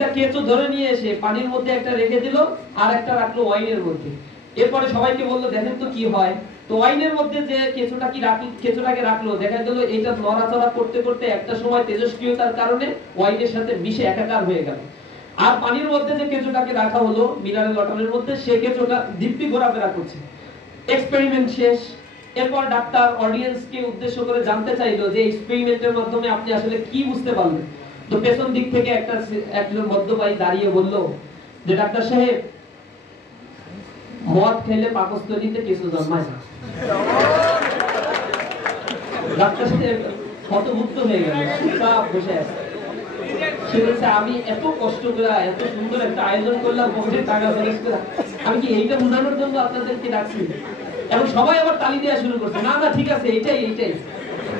কেঁচো ধরে নিয়ে এসে পানির মধ্যে একটা রেখে দিল আর একটা রাখলো ওয়াইনের মধ্যে। এরপরে সবাইকে বললো দেখেন তো কি হয়। তো ওয়াইনের মধ্যে যে কেঁচোটাকে রাখলো, দেখা গেল এটা নড়াচড়া করতে করতে একটা সময় তেজস্ক্রিয়তার কারণে ওয়াইনের সাথে মিশে একাকার হয়ে গেল। আর পানির মধ্যে যে কেঁচোটাকে রাখা হলো মিনারেল ওয়াটারের মধ্যে, সে কেঁচোটা দিব্যি ঘোরাফেরা করছে। এক্সপেরিমেন্ট শেষ। এরপর ডাক্তার অডিয়েন্সকে উদ্দেশ্য করে জানতে চাইলো যে এক্সপেরিমেন্টের মাধ্যমে আপনি আসলে কি বুঝতে পারলেন। তো পেছন দিক থেকে একজন মদ্যপায়ী দাঁড়িয়ে বলল যে ডাক্তার সাহেব, মদ খেলে পাকস্থলীতে কিছু জন্মায় না। ডাক্তার সাহেব হতভুক্ত হয়ে গেল, চুপচাপ বসে আছে। সে বলছে আমি এত কষ্ট করে এত সুন্দর একটা আয়োজন করলাম, পকেটে টাকা খরচ করে, আমি কি এইটা বোঝানোর জন্য আপনাদেরকে ডাকছি? এবং সবাই আবার তালি দেওয়া শুরু করছে, না না ঠিক আছে, এইটাই,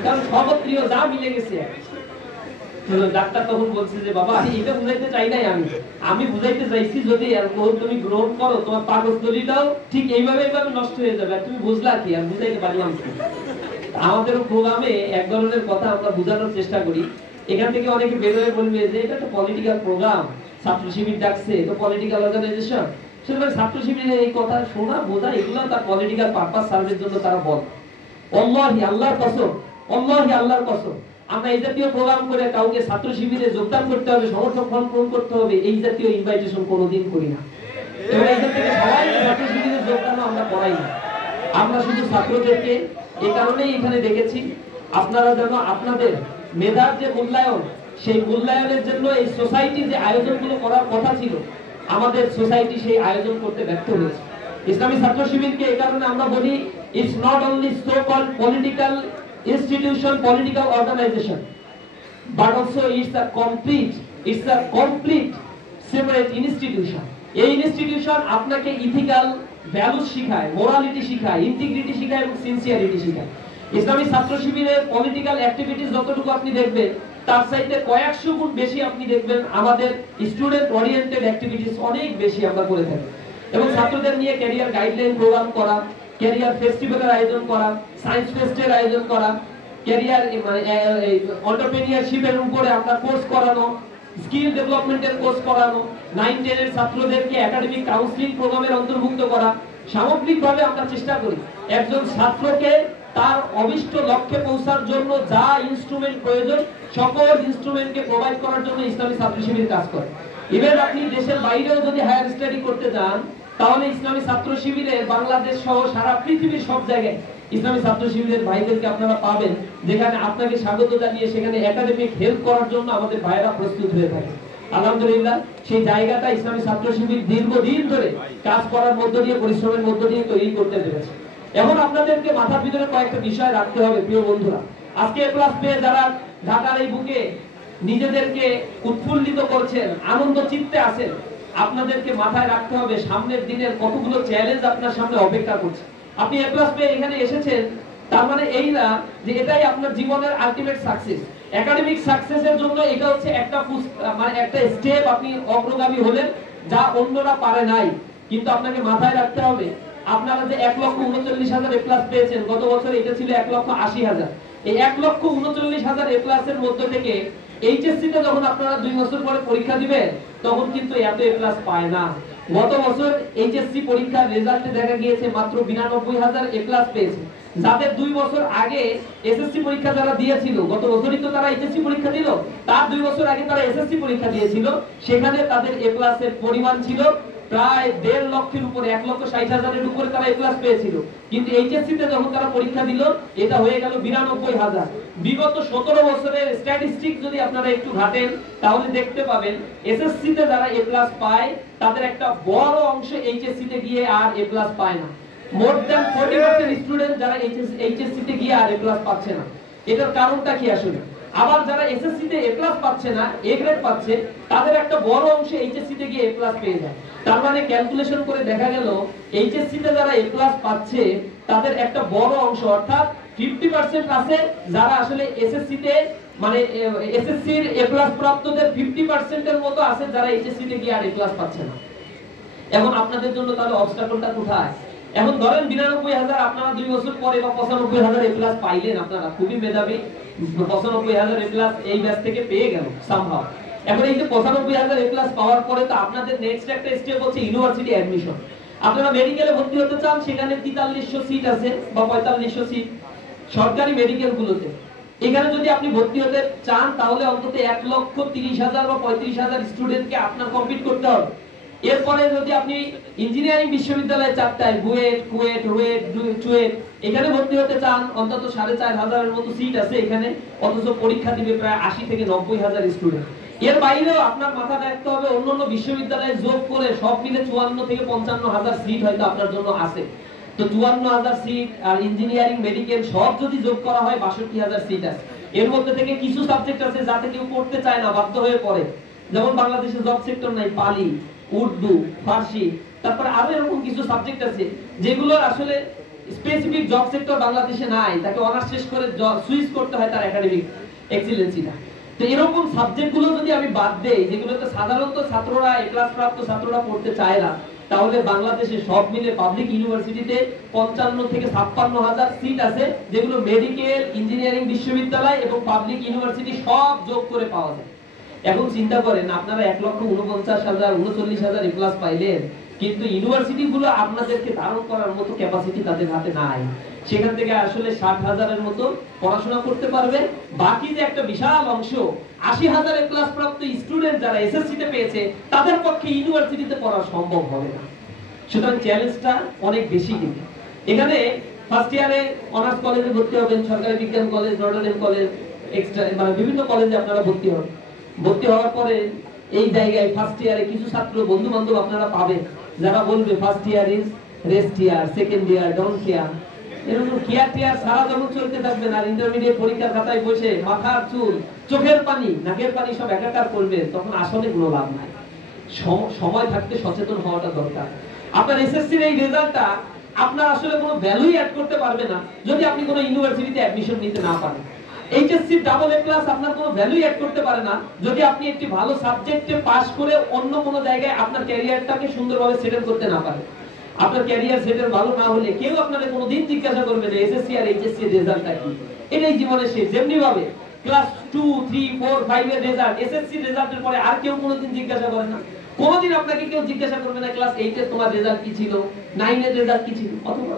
কারণ সর্বপ্রিয় যা মিলে গেছে। ডাক্তার তখন বলছে যে বাবা এটা বুঝাইতে চাই নাই, আমি বুঝাইতে চাইছি যদি অ্যালকোহল তুমি গ্রহণ করো তোমার পাকস্থলীটাও ঠিক এইভাবে নষ্ট হয়ে যাবে। আর তুমি বুঝলা কি, আর বুঝাইতে পারলাম কি? আমাদেরও প্রোগ্রামে এক ধরনের কথা আমরা বোঝানোর চেষ্টা করি। এখান থেকে অনেকে বের হয়ে বলবে যে এটা একটা পলিটিক্যাল প্রোগ্রাম, ছাত্র শিবির ডাকছে, তো পলিটিক্যাল অর্গানাইজেশন। সুতরাং ছাত্র শিবিরের এই কথা শোনা বোঝা এগুলো তার পলিটিক্যাল পারপাস সার্ভের জন্য তারা বলে। আল্লাহি আল্লাহর কসম, আল্লাহি আল্লাহর কসম, আমরা এই জাতীয় প্রোগ্রাম করে কাউকে ছাত্র শিবিরে যোগদান করতে হবে, সমর্থন ফর্ম পূরণ করতে হবে, এই জাতীয় ইনভাইটেশন কোনোদিন করি না। এবং এই থেকে সবাই ছাত্র শিবিরে যোগদান আমরা করাই না। আমরা শুধু ছাত্রদেরকে এই কারণেই এখানে দেখেছি, আপনারা যেন আপনাদের মেধার যে মূল্যায়ন, সেই মূল্যায়নের জন্য এই সোসাইটি যে আয়োজনগুলো করার কথা ছিল, আমাদের সোসাইটি সেই আয়োজন করতে ব্যর্থ হয়েছে। ইসলামী ছাত্র শিবিরকে এই কারণে আমরা বলি it's not only so called political institution, political organization, but also it's a complete separate institution. এই ইনস্টিটিউশন আপনাকে ইথিক্যাল ভ্যালুস শিখায়, মোরালিটি শিখায়, ইন্টিগ্রিটি শিখায় এবং সিনসিয়ারিটি শিখায়। ইসলামী ছাত্র শিবিরের পলিটিক্যাল অ্যাক্টিভিটিস যতটুকু আপনি দেখবেন, তার চাইতে কয়েকশো গুণ বেশি আপনি দেখবেন আমাদের স্টুডেন্ট ওরিয়েন্টেড অ্যাক্টিভিটিস অনেক বেশি আমরা করে থাকি। এবং ছাত্রদের নিয়ে ক্যারিয়ার গাইডলাইন প্রোগ্রাম করা, ক্যারিয়ার ফেস্টিভ্যালের আয়োজন করা, সায়েন্স ফেস্টের আয়োজন করা, ক্যারিয়ার মানে এন্টারপ্রেনিয়রশিপের উপরে আমরা কোর্স করানো, স্কিল ডেভেলপমেন্টের কোর্স করানো, 9-10 এর ছাত্রদেরকে একাডেমিক কাউন্সেলিং প্রোগ্রামের অন্তর্ভুক্ত করা। সামগ্রিকভাবে আমরা চেষ্টা করি একজন ছাত্রকে তার অভিষ্ট লক্ষ্যে পৌঁছার জন্য যা ইনস্ট্রুমেন্ট প্রয়োজন সকল ইনস্ট্রুমেন্টকে প্রোভাইড করার জন্য ইসলামী ছাত্র শিবির কাজ করে। ইভেন আপনি দেশের বাইরেও যদি হায়ার স্টাডি করতে যান, তাহলে ইসলামী ছাত্র শিবিরে বাংলাদেশ সহ সারা পৃথিবীর সব জায়গায় ইসলামী ছাত্র শিবিরের ভাইদেরকে আপনারা পাবেন, যেখানে আপনাকে স্বাগত জানিয়ে সেখানে একাডেমিক হেল্প করার জন্য আমাদের ভাইরা প্রস্তুত হয়ে থাকে। আলহামদুলিল্লাহ, সেই জায়গাটা ইসলামী ছাত্র শিবির দীর্ঘদিন ধরে কাজ করার মধ্য দিয়ে, পরিশ্রমের মধ্য দিয়ে তৈরি করতে পেরেছে। এখন আপনাদেরকে মাথার ভিতরে কয়েকটা বিষয় রাখতে হবে প্রিয় বন্ধুরা। আজকে এ ক্লাস পেয়ে যারা ঢাকার এই বুকে নিজেদেরকে উৎফুল্লিত করছেন, আনন্দ চিত্তে আছেন, আপনাদেরকে মাথায় রাখতে হবে সামনের দিনের কতগুলো চ্যালেঞ্জ আপনার সামনে অপেক্ষা করছে। আপনি এ প্লাস পেয়ে এখানে এসেছেন, তার মানে এই না যে এটাই আপনার জীবনের আলটিমেট সাকসেস। একাডেমিক সাকসেসের জন্য এটা হচ্ছে একটা মানে একটা স্টেপ, আপনি অগ্রগামী হলেন যা অন্যরা পারে নাই। কিন্তু আপনাকে মাথায় রাখতে হবে আপনারা যে 1,39,000 এ প্লাস পেয়েছেন, গত বছর এটা ছিল 1,80,000। এই 1,39,000 এ প্লাসের মধ্যে থেকে এইচএসসি তে যখন আপনারা 2 বছর পরে পরীক্ষা দিবেন, তখন কিন্তু এত এ প্লাস পায় না। গত বছর এইচএসসি পরীক্ষার রেজাল্টে দেখা গিয়েছে মাত্র 92,000 এ প্লাস পেয়েছে। যাদের 2 বছর আগে এসএসসি পরীক্ষা যারা দিয়েছিল, গত বছরই তো তারা এইচএসসি পরীক্ষা দিল, তার 2 বছর আগে তারা এসএসসি পরীক্ষা দিয়েছিল, সেখানে তাদের এ প্লাসের পরিমাণ ছিল প্রায় 1.5 লক্ষের উপরে, 1,60,000 এর উপরে তারা এ প্লাস পেয়েছিল। কিন্তু এইচএসসি তে যখন তারা পরীক্ষা দিল, এটা হয়ে গেল 92,000। বিগত 17 বছরের স্ট্যাটিস্টিক যদি আপনারা একটু ঘাটেন, তাহলে দেখতে পাবেন এসএসসি তে যারা এ প্লাস পায় তাদের একটা বড় অংশ এইচএসসি তে গিয়ে আর এ প্লাস পায় না। মোর দ্যান 40% স্টুডেন্ট যারা এইচএসসি তে গিয়ে আর এ প্লাস পাচ্ছে না। এটার কারণটা কি আসলে? আবার যারা এসএসসি তে এ প্লাস পাচ্ছে না, এ গ্রেড পাচ্ছে, তাদের একটা বড় অংশ এইচএসসি তে গিয়ে এ প্লাস পেয়ে যায়। তার মানে ক্যালকুলেশন করে দেখা গেল এইচএসসি তে যারা এ প্লাস পাচ্ছে তাদের একটা বড় অংশ, অর্থাৎ 50% আছে যারা আসলে এসএসসি তে মানে এসএসসি এর এ প্লাস প্রাপ্তদের 50% এর মতো আছে যারা এইচএসসি তে গিয়ে আর এ প্লাস পাচ্ছে না। এখন আপনাদের জন্য তাহলে অবস্টাকলটা কোথায়? এখন ধরেন 92,000 আপনারা 2 বছর পরে বা 95,000 এ প্লাস পাইলেন, আপনারা খুবই মেধাবী, 95,000 এ প্লাস এই ব্যাচ থেকে পেয়ে গেল সামহাউ। এখন এই যে 95,000 এ প্লাস পাওয়ার পরে তো আপনাদের নেক্সট একটা স্টেপ হচ্ছে ইউনিভার্সিটি অ্যাডমিশন। আপনারা মেডিকেলে ভর্তি হতে চান, সেখানে 4300 সিট আছে বা 4500 সিট সরকারি মেডিকেল গুলোতে। এখানে যদি আপনি ভর্তি হতে চান তাহলে অন্তত 1,30,000 বা 35,000 স্টুডেন্টকে আপনার কমপ্লিট করতে হবে। এরপরে যদি আপনি ইঞ্জিনিয়ারিং বিশ্ববিদ্যালয়ে চারটায় বুয়েট, কুয়েট, রুয়েট, চুয়েট এখানে ভর্তি হতে চান, অন্তত 4,500 এর মতো সিট আছে এখানে, অথচ পরীক্ষা দিবে প্রায় 80 থেকে 90,000 স্টুডেন্ট। এর বাইরেও আপনার মাথা রাখতে হবে অন্যান্য বিশ্ববিদ্যালয়ে যোগ করে সব মিলে 54 থেকে 55,000 সিট হয়তো আপনার জন্য আছে। তো 54,000 সিট আর ইঞ্জিনিয়ারিং মেডিকেল সব যদি যোগ করা হয় 62,000 সিট আছে। এর মধ্যে থেকে কিছু সাবজেক্ট আছে যাতে কেউ পড়তে চায় না, বাধ্য হয়ে পড়ে। যেমন বাংলাদেশে জব সেক্টর নাই, পালি, উর্দু, ফার্সি, তারপরে আরো এরকম কিছু সাবজেক্ট আছে যেগুলো আসলে স্পেসিফিক জব সেক্টর বাংলাদেশে নাই, তাকে অনার্স শেষ করে সুইচ করতে হয় তার একাডেমিক এক্সিলেন্সিটা। তো এরকম সাবজেক্টগুলো যদি আমি বাদ দেই যেগুলোতে সাধারণত ছাত্ররা এ ক্লাস প্রাপ্ত ছাত্ররা পড়তে চায় না, তাহলে বাংলাদেশে সব মিলে পাবলিক ইউনিভার্সিটিতে 55 থেকে 56,000 সিট আছে, যেগুলো মেডিকেল, ইঞ্জিনিয়ারিং বিশ্ববিদ্যালয় এবং পাবলিক ইউনিভার্সিটি সব যোগ করে পাওয়া যায়। এখন চিন্তা করেন আপনারা 1,49,000 39,000 এ প্লাস পাইলেন, কিন্তু ইউনিভার্সিটি গুলো আপনাদেরকে ধারণ করার মতো ক্যাপাসিটি তাদের হাতে নাই। সেখান থেকে আসলে 60,000 এর মতো পড়াশোনা করতে পারবে। বাকি যে একটা বিশাল অংশ 80,000 এ প্লাস প্রাপ্ত স্টুডেন্ট যারা এসএসসি তে পেয়েছে তাদের পক্ষে ইউনিভার্সিটিতে পড়া সম্ভব হবে না। সুতরাং চ্যালেঞ্জটা অনেক বেশি। কিন্তু এখানে ফার্স্ট ইয়ারে অনার্স কলেজে ভর্তি হবেন, সরকারি বিজ্ঞান কলেজ, নর্ডার্ন কলেজ, এক্সট্রা মানে বিভিন্ন কলেজে আপনারা ভর্তি হবেন। ভর্তি হওয়ার পরে এই জায়গায় ফার্স্ট ইয়ারে কিছু ছাত্র বন্ধু বান্ধব আপনারা পাবেন যারা বলবে first year is rest year, second year don't care, এরকম কেয়ার টিয়ার সারা যখন চলতে থাকবেন আর ইন্টারমিডিয়েট পরীক্ষার খাতায় বসে মাথার চুল, চোখের পানি, নাকের পানি সব একাকার করবেন, তখন আসলে কোনো লাভ নাই। সময় থাকতে সচেতন হওয়াটা দরকার। আপনার এসএসসির এই রেজাল্টটা আপনার আসলে কোনো ভ্যালুই অ্যাড করতে পারবে না যদি আপনি কোনো ইউনিভার্সিটিতে অ্যাডমিশন নিতে না পারেন। এইচএসসি ডাবল এ ক্লাস আপনার কোনো ভ্যালুই অ্যাড করতে পারে না যদি আপনি একটি ভালো সাবজেক্টে পাস করে অন্য কোনো জায়গায় আপনার ক্যারিয়ারটাকে সুন্দরভাবে সেটেল করতে না পারেন। আপনার ক্যারিয়ার সেটেল ভালো না হলে কেউ আপনাকে কোনোদিন জিজ্ঞাসা করবে না এসএসসি আর এইচএসসি এর রেজাল্টটা কি। এটাই জীবনের শেষ। যেমনি ভাবে ক্লাস 2, 3, 4, 5 এর রেজাল্ট, এসএসসি রেজাল্টের পরে আর কেউ কোনোদিন জিজ্ঞাসা করে না। কোনোদিন আপনাকে কেউ জিজ্ঞাসা করবে না ক্লাস 8 এর তোমার রেজাল্ট কি ছিল, 9 এর রেজাল্ট কি ছিল।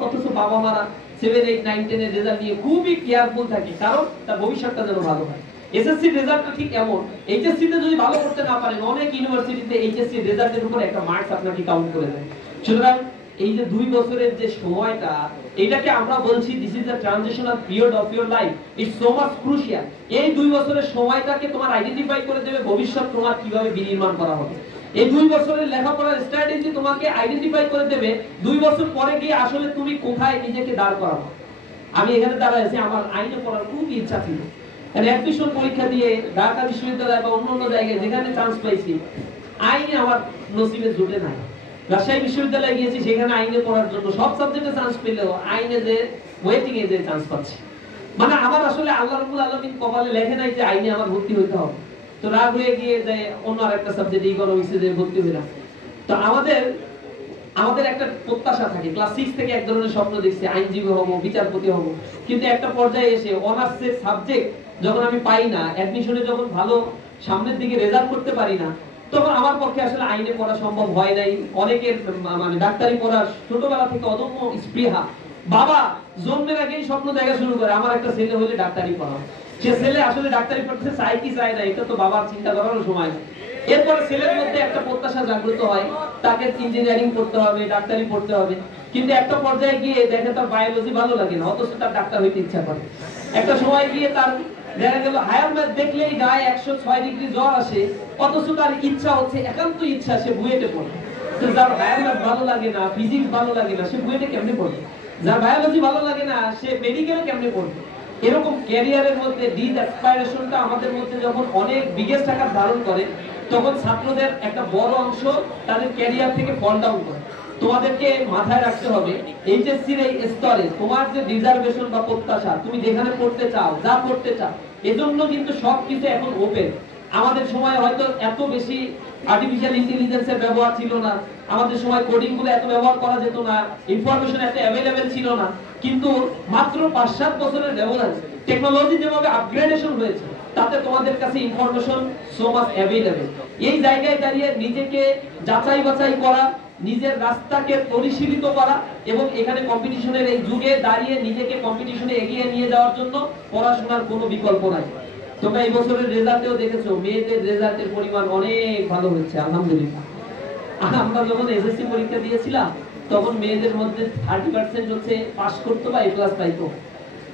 অথচ বাবা মারা 7, 8, 9, 10 এর রেজাল্ট নিয়ে খুবই কেয়ারফুল থাকে, কারণ তার ভবিষ্যৎটা যেন ভালো হয়। এসএসসি রেজাল্টটা ঠিক এমন, এইচএসসি তে যদি ভালো করতে না পারেন অনেক ইউনিভার্সিটিতে এইচএসসি রেজাল্টের উপর একটা মার্কস আপনাকে কাউন্ট করে দেয়। সুতরাং এই যে 2 বছরের যে সময়টা, এটাকে আমরা বলছি this is the transitional period of your life, it's so much crucial. এই 2 বছরের সময়টাকে তোমার আইডেন্টিফাই করে দেবে ভবিষ্যৎ তোমার কিভাবে বিনির্মাণ করা হবে। এই 2 বছরের লেখাপড়ার স্ট্র্যাটেজি তোমাকে আইডেন্টিফাই করে দেবে 2 বছর পরে গিয়ে আসলে তুমি কোথায় নিজেকে দাঁড় করাবো। আমি এখানে দাঁড়ায় আছি, আমার আইনে পড়ার খুব ইচ্ছা ছিল, অ্যাডমিশন পরীক্ষা দিয়ে ঢাকা বিশ্ববিদ্যালয় বা অন্য জায়গায় যেখানে চান্স পাইছি, আইনে আমার নসিবে জুটে নাই। রাজশাহী বিশ্ববিদ্যালয়ে গিয়েছি, সেখানে আইনে পড়ার জন্য সব সাবজেক্টে চান্স পেলেও আইনে যে ওয়েটিং এ যে চান্স পাচ্ছি, মানে আমার আসলে আল্লাহ রাব্বুল আলামিন কপালে লেখে নাই যে আইনে আমার ভর্তি হইতে হবে। তো রাগ হয়ে গিয়ে যে অন্য আরেকটা সাবজেক্ট ইকোনমিক্সে যে ভর্তি হইলাম। তো আমাদের একটা প্রত্যাশা থাকে, ক্লাস 6 থেকে এক ধরনের স্বপ্ন দেখছি আইনজীবী হব, বিচারপতি হব, কিন্তু একটা পর্যায়ে এসে অনার্সের সাবজেক্ট যখন আমি পাই না, অ্যাডমিশনে যখন ভালো সামনের দিকে রেজাল্ট করতে পারি না, তখন আমার পক্ষে আসলে আইনে পড়া সম্ভব হয় নাই। অনেকের মানে ডাক্তারি পড়া ছোটবেলা থেকে অদম্য স্পৃহা, বাবা জন্মের আগেই স্বপ্ন দেখা শুরু করে আমার একটা ছেলে হলে ডাক্তারি পড়া। সে ছেলে আসলে ডাক্তারি পড়তে চায় কি চায় না এটা তো বাবার চিন্তা করার সময় নেই। এরপরে ছেলের মধ্যে একটা প্রত্যাশা জাগ্রত হয়, তাকে ইঞ্জিনিয়ারিং পড়তে হবে, ডাক্তারি পড়তে হবে, কিন্তু একটা পর্যায়ে গিয়ে দেখে তার বায়োলজি ভালো লাগে না, অথচ তার ডাক্তার হইতে ইচ্ছা করে। একটা সময় গিয়ে তার দেখা গেল হায়ার ম্যাথ দেখলেই গায়ে 106 ডিগ্রি জ্বর আসে, অথচ তার ইচ্ছা হচ্ছে, একান্ত ইচ্ছা সে বুয়েটে পড়ে। তো যার হায়ার ম্যাথ ভালো লাগে না, ফিজিক্স ভালো লাগে না, সে বুয়েটে কেমনে পড়বে? যার বায়োলজি ভালো লাগে না, সে মেডিকেলে কেমনে পড়বে? এরকম ক্যারিয়ারের মধ্যে ডিসঅ্যাসপাইরেশনটা আমাদের মধ্যে যখন অনেক বিগেস্ট আকার ধারণ করে, তখন ছাত্রদের একটা বড় অংশ তাদের ক্যারিয়ার থেকে ফল ডাউন করে। তোমাদেরকে মাথায় রাখতে হবে এইচএসসির এই স্তরে তোমার যে রিজার্ভেশন বা প্রত্যাশা, তুমি যেখানে পড়তে চাও, যা পড়তে চাও, এজন্য কিন্তু সবকিছু এখন ওপেন। আমাদের সময় হয়তো এত বেশি আর্টিফিশিয়াল ইন্টেলিজেন্সের ব্যবহার ছিল না, আমাদের সময় কোডিং গুলো এত ব্যবহার করা যেত না, ইনফরমেশন এত অ্যাভেলেবেল ছিল না, কিন্তু মাত্র 5-7 বছরের ব্যবধানে টেকনোলজি যেভাবে আপগ্রেডেশন হয়েছে, তাতে তোমাদের কাছে ইনফরমেশন সো মাচ অ্যাভেলেবল। এই জায়গায় দাঁড়িয়ে নিজেকে যাচাই বাছাই করা, নিজের রাস্তাকে পরিশীলিত করা এবং এখানে কম্পিটিশনের এই যুগে দাঁড়িয়ে নিজেকে কম্পিটিশনে এগিয়ে নিয়ে যাওয়ার জন্য পড়াশোনার কোনো বিকল্প নাই। তোমরা এই বছরের রেজাল্টেও দেখেছো মেয়েদের রেজাল্টের পরিমাণ অনেক ভালো হয়েছে আলহামদুলিল্লাহ। আমরা যখন এসএসসি পরীক্ষা দিয়েছিলাম তখন মেয়েদের মধ্যে 30% হচ্ছে পাস করতো বা এ প্লাস পাইতো,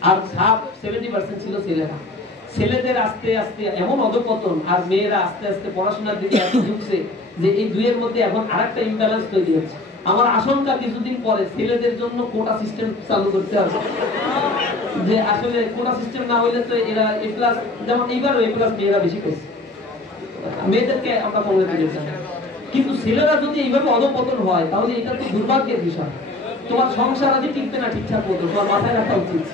আর 70% ছিল ছেলেরা। ছেলেদের আস্তে আস্তে এমন অধপতন আর মেয়েরা আস্তে আস্তে পড়াশোনার দিকে এত ঝুঁকছে যে এই দুইয়ের মধ্যে এখন আরেকটা ইমব্যালেন্স তৈরি হচ্ছে। আমার আশঙ্কা কিছুদিন পরে ছেলেদের জন্য কোটা সিস্টেম চালু করতে হবে, যে আসলে কোটা সিস্টেম না হইলে তো এরা এ প্লাস, যেমন এইবারও এ প্লাস মেয়েরা বেশি পেয়েছে, মেয়েদেরকে আমরা কংগ্রেচুলেশন। কিন্তু ছেলেরা যদি এইভাবে অধপতন হয় তাহলে এটা তো দুর্ভাগ্যের বিষয়। তোমার সংসার আজ টিকবে না ঠিকঠাক মতো, তোমার মাথায় রাখা উচিত।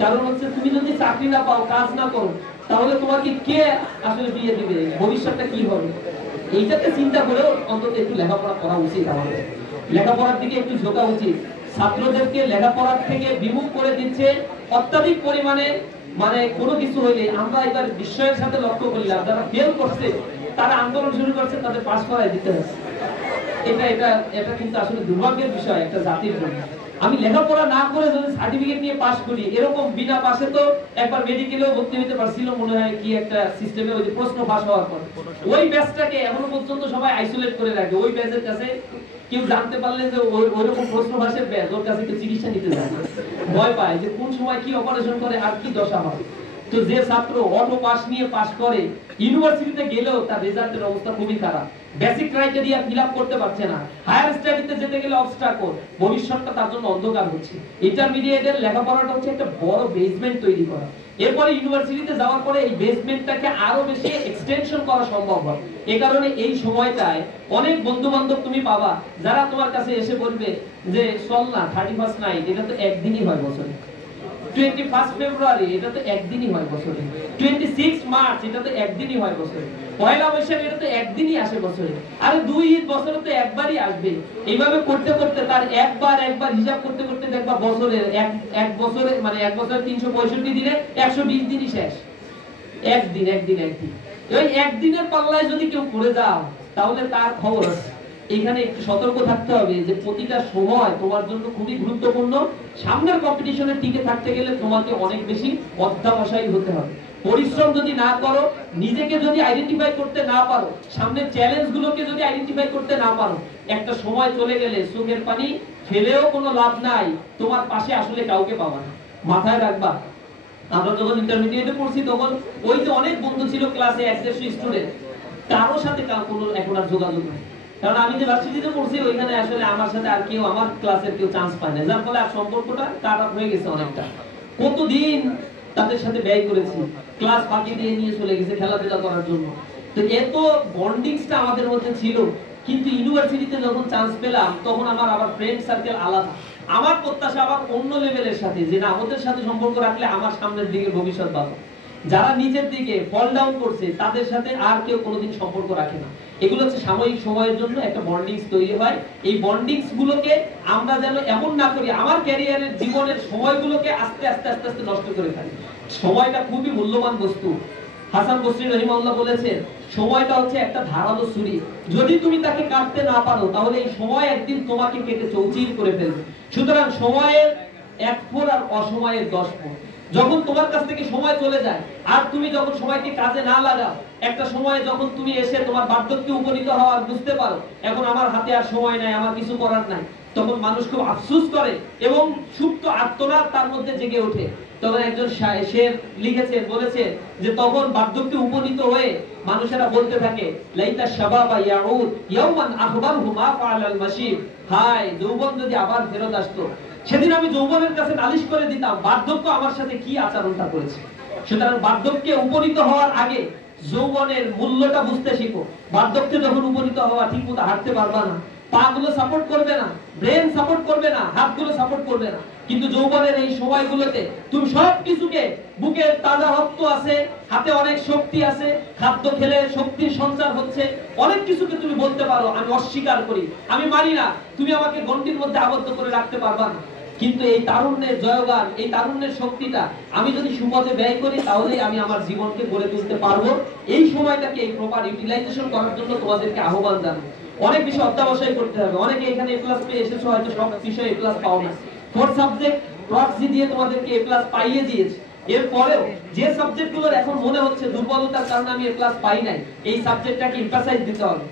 কারণ হচ্ছে তুমি যদি চাকরি না পাও, কাজ না করো, তাহলে তোমাকে কে আসলে বিয়ে দিবে, ভবিষ্যৎটা কি হবে? এইটাকে চিন্তা করেও অন্তত একটু লেখাপড়া করা উচিত। আমাদের লেখাপড়ার দিকে একটু ঝোঁকা উচিত। ছাত্রদেরকে লেখাপড়ার থেকে বিমুখ করে দিচ্ছে অত্যাধিক পরিমাণে। মানে কোনো কিছু হইলে আমরা এবার বিস্ময়ের সাথে লক্ষ্য করলাম যারা ফেল করছে তারা আন্দোলন শুরু করছে তাদের পাস করায় দিতে হচ্ছে। এটা এটা এটা কিন্তু আসলে দুর্ভাগ্যের বিষয় একটা জাতির জন্য। আমি লেখাপড়া না করে যদি সার্টিফিকেট নিয়ে পাস করি, এরকম বিনা পাশে তো একবার মেডিকেলেও ভর্তি হতে পারছিল মনে হয় কি একটা সিস্টেমে, ওই যে প্রশ্ন পাস হওয়ার পর ওই ব্যাচটাকে এখনো পর্যন্ত সবাই আইসোলেট করে রাখে। ওই ব্যাচের কাছে কেউ জানতে পারলে যে ওইরকম প্রশ্ন পাসের ব্যাচ, ওর কাছে কেউ চিকিৎসা নিতে যায় না, ভয় পায় যে কোন সময় কি অপারেশন করে আর কি দশা হয়। তো যে ছাত্র অটো পাস নিয়ে পাস করে ইউনিভার্সিটিতে গেলেও তার রেজাল্টের অবস্থা খুবই খারাপ, বেসিক ক্রাইটেরিয়া ফিলআপ করতে পারছে না, হায়ার স্টাডিতে যেতে গেলে অবস্ট্রাকল, ভবিষ্যৎটা তার জন্য অন্ধকার হচ্ছে। ইন্টারমিডিয়েটের লেখাপড়াটা হচ্ছে একটা বড় বেসমেন্ট তৈরি করা, এরপরে ইউনিভার্সিটিতে যাওয়ার পরে এই বেসমেন্টটাকে আরো বেশি এক্সটেনশন করা সম্ভব হয়। এই কারণে এই সময়টায় অনেক বন্ধু বান্ধব তুমি পাবা যারা তোমার কাছে এসে বলবে যে চল না 31st নাইট, এটা তো একদিনই হয় বছরে, 21 ফেব্রুয়ারি এটা তো একদিনই হয় বছরে, 26 মার্চ এটা তো একদিনই হয় বছরে, পয়লা বৈশাখ এটা তো একদিনই আসে বছরে, আর দুই ঈদ বছরে তো একবারই আসবে। এইভাবে করতে করতে তার একবার হিসাব করতে করতে দেখবা বছরের এক বছরে মানে এক বছরে 365 দিনে 120 দিনই শেষ। একদিন ওই একদিনের পাল্লায় যদি কেউ পড়ে যাও তাহলে তার খবর আছে। এখানে একটু সতর্ক থাকতে হবে যে প্রতিটা সময় তোমার জন্য খুবই গুরুত্বপূর্ণ। সামনের কম্পিটিশনে টিকে থাকতে গেলে তোমাকে অনেক বেশি অধ্যবসায়ী হতে হবে। পরিশ্রম যদি না করো, নিজেকে যদি আইডেন্টিফাই করতে না পারো, সামনের চ্যালেঞ্জগুলোকে যদি আইডেন্টিফাই করতে না পারো, একটা সময় চলে গেলে চোখের পানি ফেলেও কোনো লাভ নাই, তোমার পাশে আসলে কাউকে পাবা না। মাথায় রাখবা, আমরা যখন ইন্টারমিডিয়েটে পড়ছি তখন ওই যে অনেক বন্ধু ছিল ক্লাসে 150 স্টুডেন্ট, কারোর সাথে কোনো এখন আর যোগাযোগ নাই। কারণ আমি যে ভার্সিটিতে পড়ছি ওইখানে আসলে আমার সাথে আর কেউ আমার ক্লাসের কেউ চান্স পায় না, যার ফলে আর সম্পর্কটা কাট অফ হয়ে গেছে অনেকটা। কতদিন তাদের সাথে ব্যয় করেছি, ক্লাস ফাঁকি দিয়ে নিয়ে চলে গেছে খেলাধুলা করার জন্য। তো এত বন্ডিংসটা আমাদের মধ্যে ছিল, কিন্তু ইউনিভার্সিটিতে যখন চান্স পেলাম তখন আমার আবার ফ্রেন্ড সার্কেল আলাদা। আমার প্রত্যাশা আবার অন্য লেভেলের সাথে, যে না ওদের সাথে সম্পর্ক রাখলে আমার সামনের দিকে ভবিষ্যৎ পাবো। যারা নিচের দিকে ফল ডাউন করছে তাদের সাথে আর কেউ কোনোদিন সম্পর্ক রাখে না। এগুলো হচ্ছে সাময়িক সময়ের জন্য একটা বন্ডিংস তৈরি হয়। এই বন্ডিংস গুলোকে আমরা যেন এমন না করি আমার ক্যারিয়ারের জীবনের সময়গুলোকে আস্তে আস্তে আস্তে আস্তে নষ্ট করে ফেলি। সময়টা খুবই মূল্যবান বস্তু। হাসান বসরি রাহিমাহুল্লাহ বলেছেন সময়টা হচ্ছে একটা ধারালো ছুরি, যদি তুমি তাকে কাটতে না পারো তাহলে এই সময় একদিন তোমাকে কেটে চৌচির করে ফেলবে। সুতরাং সময়ের 1 ফোর আর অসময়ের 10 ফোর। যখন তোমার কাছ থেকে সময় চলে যায় আর তুমি যখন সময়কে কাজে না লাগাও, একটা সময়ে যখন তুমি এসে তোমার বার্ধক্যে উপনীত হওয়ার বুঝতে পারো এখন আমার হাতে আর সময় নাই, আমার কিছু করার নাই, তখন মানুষ খুব আফসোস করে এবং সুপ্ত আর্তনাদ তার মধ্যে জেগে ওঠে। তখন একজন শের লিখেছেন, বলেছেন যে তখন বার্ধক্যে উপনীত হয়ে মানুষেরা বলতে থাকে লাইতা শাবাবা ইয়াউদ ইয়াওমান আখবারহু মা ফাআলাল মাশিব, হায় যৌবন যদি আবার ফেরত আসতো, সেদিন আমি যৌবনের কাছে নালিশ করে দিতাম বার্ধক্য আমার সাথে কি আচরণটা করেছে। সুতরাং বার্ধক্যে উপনীত হওয়ার আগে যৌবনের মূল্যটা বুঝতে শিখো। বার্ধক্যে যখন উপনীত হওয়া ঠিক মতো হাঁটতে পারবা না, পা গুলো সাপোর্ট করবে না, ব্রেন সাপোর্ট করবে না, হাতগুলো সাপোর্ট করবে না, কিন্তু যৌবনের এই সময়গুলোতে তুমি সবকিছুকে, বুকের তাজা রক্ত আছে, হাতে অনেক শক্তি আছে, খাদ্য খেলে শক্তির সঞ্চার হচ্ছে, অনেক কিছুকে তুমি বলতে পারো আমি অস্বীকার করি, আমি মানি না, তুমি আমাকে গণ্ডির মধ্যে আবদ্ধ করে রাখতে পারবা না। কিন্তু এই তারুণ্যের জয়গান, এই তারুণ্যের শক্তিটা আমি যদি সুপথে ব্যয় করি তাহলেই আমি আমার জীবনকে গড়ে তুলতে পারবো। এই সময়টাকে এই প্রপার ইউটিলাইজেশন করার জন্য তোমাদেরকে আহ্বান জানাই। অনেক বেশি অধ্যবসায় করতে হবে। অনেকে এখানে এ প্লাস পেয়ে এসেছো, হয়তো সব বিষয়ে এ প্লাস পাও না। 4 সাবজেক্ট প্রক্সি দিয়ে তোমাদেরকে এ প্লাস পাইয়ে দিয়েছে। এরপরেও যে সাবজেক্টগুলোর এখন মনে হচ্ছে দুর্বলতার কারণে আমি এ প্লাস পাই নাই, এই সাবজেক্টটাকে এমফাসাইজ দিতে হবে।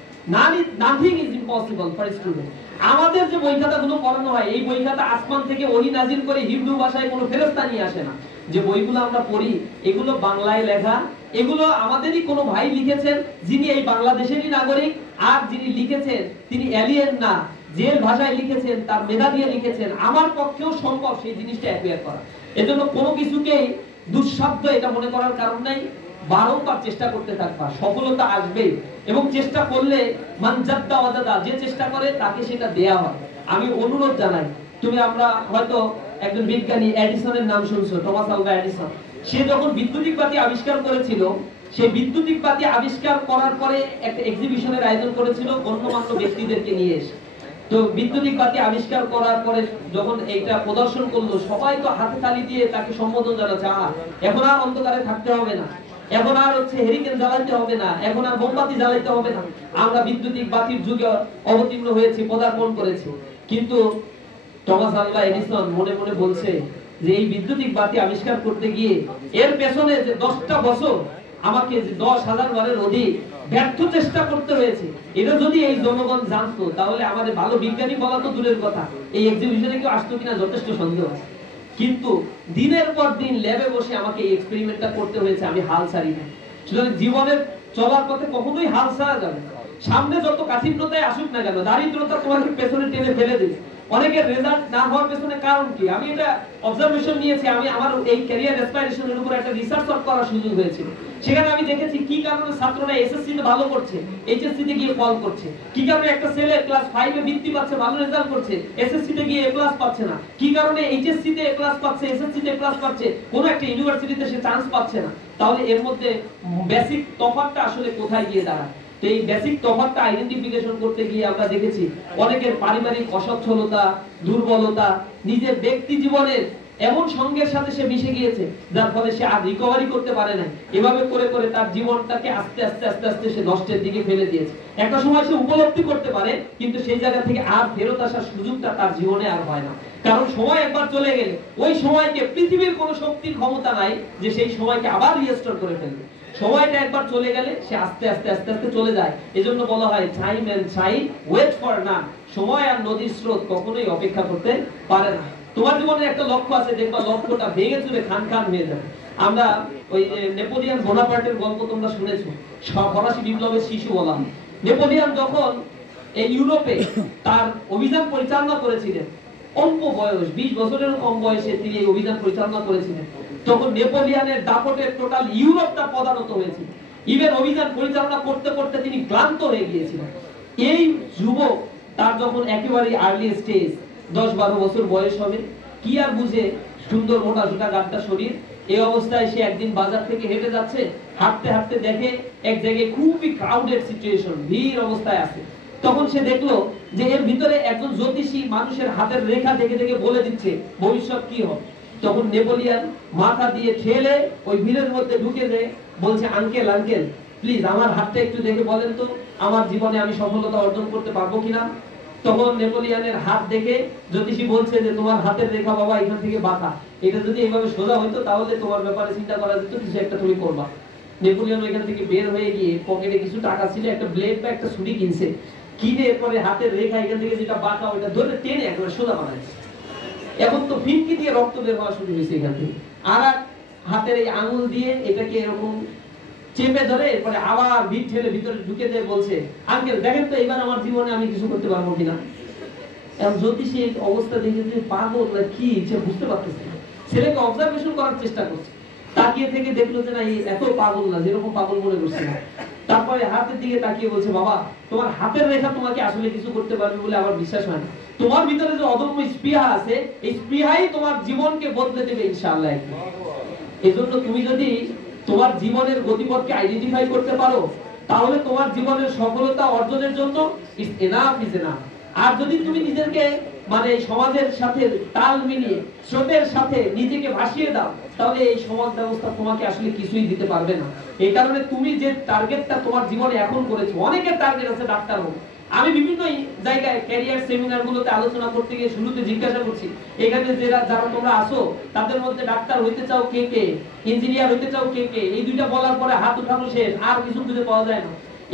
Nothing is impossible for student. আমাদের যে বই খাতাগুলো পড়ানো হয়, এই বই খাতা আসমান থেকে ওহী নাজিল করে হিব্রু ভাষায় কোনো ফেরেশতা নিয়ে আসে না। যে বইগুলো আমরা পড়ি এগুলো বাংলায় লেখা, এগুলো আমাদেরই কোনো ভাই লিখেছেন যিনি এই বাংলাদেশেরই নাগরিক, আর যিনি লিখেছেন তিনি এলিয়েন না, জেল ভাষায় লিখেছেন, তার মেধা দিয়ে লিখেছেন। আমার পক্ষেও সম্ভব সেই জিনিসটা অ্যাকুয়ার করা। এজন্য কোনো কিছুকেই দুঃসাধ্য এটা মনে করার কারণ নাই। বারংবার চেষ্টা করতে থাকবা, সফলতা আসবে। এবং চেষ্টা করলে মানজাদ্দা ওয়াদাদা, যে চেষ্টা করে তাকে সেটা দেয়া হয়। আমি অনুরোধ জানাই, আমরা হয়তো একজন বিজ্ঞানী এডিসনের নাম শুনছো, টমাস আলভা এডিসন। সে যখন বিদ্যুতিক বাতি আবিষ্কার করেছিল, সেই বিদ্যুতিক বাতি আবিষ্কার করার পরে একটা এক্সিবিশনের আয়োজন করেছিল গণ্যমান্য ব্যক্তিদেরকে নিয়ে এসে। তো বিদ্যুতিক বাতি আবিষ্কার করার পরে যখন এটা প্রদর্শন করলো, সবাই তো হাতে তালি দিয়ে তাকে সম্বোধন জানাচ্ছে, এখন আর অন্ধকারে থাকতে হবে না, এখন আর হেরিকেন জ্বালাইতে হবে না, এখন আর মোমবাতি জ্বালাইতে হবে না, আমরা বিদ্যুতিক বাতির যুগে অবতীর্ণ হয়েছি, পদার্পণ করেছি। কিন্তু টমাস আলভা এডিসন মনে মনে বলছে যে এই বিদ্যুতিক বাতি আবিষ্কার করতে গিয়ে এর পেছনে যে 10টা বছর আমাকে যে 10,000 বারের অধিক ব্যর্থ চেষ্টা করতে হয়েছে, এটা যদি এই জনগণ জানতো তাহলে আমাদের ভালো বিজ্ঞানী বলা তো দূরের কথা, এই এক্সিবিশনে কেউ আসতো কিনা যথেষ্ট সন্দেহ আছে। কিন্তু দিনের পর দিন ল্যাবে বসে আমাকে এই এক্সপেরিমেন্টটা করতে হয়েছে, আমি হাল ছাড়ি না। সুতরাং জীবনের চলার পথে কখনোই হাল ছাড়া যাবে না। সামনে যত কাঠিন্যতায় আসুক না কেন, দারিদ্রতা তোমাকে পেছনে টেনে ফেলে দিবে। অনেকের রেজাল্ট না হওয়ার পেছনে কারণ কি, আমি এটা অবজারভেশন নিয়েছি। আমি আমার এই ক্যারিয়ার অ্যাসপাইরেশনের উপর একটা রিসার্চ করার সুযোগ হয়েছিল। সেখানে আমি দেখেছি কি কারণে ছাত্ররা এসএসসি তে ভালো করছে, এইচএসসি তে গিয়ে ফল করছে। কি কারণে একটা ছেলে ক্লাস 5 এ বৃত্তি পাচ্ছে, ভালো রেজাল্ট করছে, এসএসসি তে গিয়ে এ প্লাস পাচ্ছে না। কি কারণে এইচএসসি তে এ প্লাস পাচ্ছে, এসএসসি তে এ প্লাস পাচ্ছে, কোন একটা ইউনিভার্সিটিতে সে চান্স পাচ্ছে না। তাহলে এর মধ্যে বেসিক তফাৎটা আসলে কোথায় গিয়ে দাঁড়ায়? তো এই বেসিক তফাৎটা আইডেন্টিফিকেশন করতে গিয়ে আমরা দেখেছি অনেকের পারিবারিক অসচ্ছলতা, দুর্বলতা, নিজের ব্যক্তি জীবনের এমন সঙ্গের সাথে সে মিশে গিয়েছে যার ফলে সে আর রিকভারি করতে পারে না। এভাবে করে করে তার জীবনটাকে আস্তে আস্তে আস্তে আস্তে সে নষ্টের দিকে ফেলে দিয়েছে। একটা সময় সে উপলব্ধি করতে পারে, কিন্তু সেই জায়গা থেকে আর ফেরত আসার সুযোগটা তার জীবনে আর হয় না। কারণ সময় একবার চলে গেলে ওই সময়কে পৃথিবীর কোনো শক্তির ক্ষমতা নাই যে সেই সময়কে আবার রিস্টোর করে ফেলবে। সময়টা একবার চলে গেলে সে আস্তে আস্তে আস্তে আস্তে চলে যায়। এজন্য বলা হয় time and tide wait for none. সময় আর নদীর স্রোত কখনোই অপেক্ষা করতে পারে না। তোমার জীবনে একটা লক্ষ্য আছে, দেখবা লক্ষ্যটা ভেঙে চুরে খান খান হয়ে যাবে। আমরা ওই নেপোলিয়ন বোনাপার্টের গল্প তোমরা শুনেছো, ফরাসি বিপ্লবের শিশু বলা হয়। নেপোলিয়ন যখন এই ইউরোপে তার অভিযান পরিচালনা করেছিলেন, অল্প বয়স 20 বছরেরও কম বয়সে তিনি এই অভিযান পরিচালনা করেছিলেন, তখন নেপোলিয়নের দাপটে টোটাল ইউরোপটা পদানত হয়েছিল। ইভেন অভিযান পরিচালনা করতে করতে তিনি ক্লান্ত হয়ে গিয়েছিলেন। এই যুবক তার যখন একেবারে আর্লি স্টেজ, 10-12 বছর বয়স হবে, কি আর বুঝে, সুন্দর মোটা সোটা গাঢ় শরীর, এই অবস্থায় সে একদিন বাজার থেকে হেঁটে যাচ্ছে, হাঁটতে হাঁটতে দেখে এক জায়গায় খুবই ক্রাউডেড সিচুয়েশন, ভিড় অবস্থায় আছে। তখন সে দেখলো যে এর ভিতরে একজন জ্যোতিষী মানুষের হাতের রেখা দেখে দেখে বলে দিচ্ছে ভবিষ্যৎ কি হবে। তখন নেপোলিয়ন মাথা দিয়ে ঠেলে ওই ভিড়ের মধ্যে ঢুকে যায়, বলছে, আঙ্কেল আঙ্কেল প্লিজ আমার হাতটা একটু দেখে বলেন তো আমার জীবনে আমি সফলতা অর্জন করতে পারবো কিনা। তখন নেপোলিয়নের হাত দেখে জ্যোতিষী বলছে যে তোমার হাতের রেখা বাবা এখান থেকে বাঁকা, এটা যদি এইভাবে সোজা হইতো তাহলে তোমার ব্যাপারে চিন্তা করা যেত, কিছু একটা তুমি করবা। নেপোলিয়ন এখান থেকে বের হয়ে গিয়ে পকেটে কিছু টাকা ছিল, একটা ব্লেড বা একটা ছুরি কিনছে, কিনে এরপরে হাতের রেখা এখান থেকে যেটা বাঁকা ওইটা ধরে টেনে একেবারে সোজা বানাইছে। এখন তো ফিনকি দিয়ে রক্ত বের হওয়া শুরু হয়েছে এখান থেকে, আর হাতের এই আঙুল দিয়ে এটাকে এরকম চেপে ধরে এরপরে আবার ভিড় ঠেলে ভিতরে ঢুকে দিয়ে বলছে, আঙ্কেল দেখেন তো এবার আমার জীবনে আমি কিছু করতে পারবো কিনা। এখন জ্যোতিষী এই অবস্থা দেখে যে পাগল না কি সে বুঝতে পারতেছে না। ছেলেকে অবজারভেশন করার চেষ্টা করছে, তাকিয়ে থেকে দেখলো যে না এই এত পাগল না যেরকম পাগল মনে করছে না। তারপরে হাতের দিকে তাকিয়ে বলছে, বাবা তোমার হাতের রেখা তোমাকে আসলে কিছু করতে পারবে বলে আমার বিশ্বাস হয় না। তোমার ভিতরে যে অদম্য স্পৃহা আছে, এই স্পৃহাই তোমার জীবনকে বদলে দেবে ইনশাআল্লাহ। এজন্য তুমি যদি তোমার জীবনের গতিপথকে আইডেন্টিফাই করতে পারো, তাহলে তোমার জীবনের সফলতা অর্জনের জন্য ইজ এনাফ। আর যদি তুমি নিজেকে মানে সমাজের সাথে তাল মিলিয়ে স্রোতের সাথে নিজেকে ভাসিয়ে দাও, তাহলে এই সমাজ ব্যবস্থা তোমাকে আসলে কিছুই দিতে পারবে না। এই কারণে তুমি যে টার্গেটটা তোমার জীবনে এখন করেছো, অনেকের টার্গেট আছে ডাক্তার হোক। আমি বিভিন্ন জায়গায় ক্যারিয়ার সেমিনার গুলোতে আলোচনা করতে গিয়ে শুরুতে জিজ্ঞাসা করছি, এখানে যারা তোমরা আসো তাদের মধ্যে ডাক্তার হইতে চাও কে কে, ইঞ্জিনিয়ার হইতে চাও কে কে, এই দুইটা বলার পরে হাত উঠানো শেষ, আর কিছু খুঁজে পাওয়া যায় না।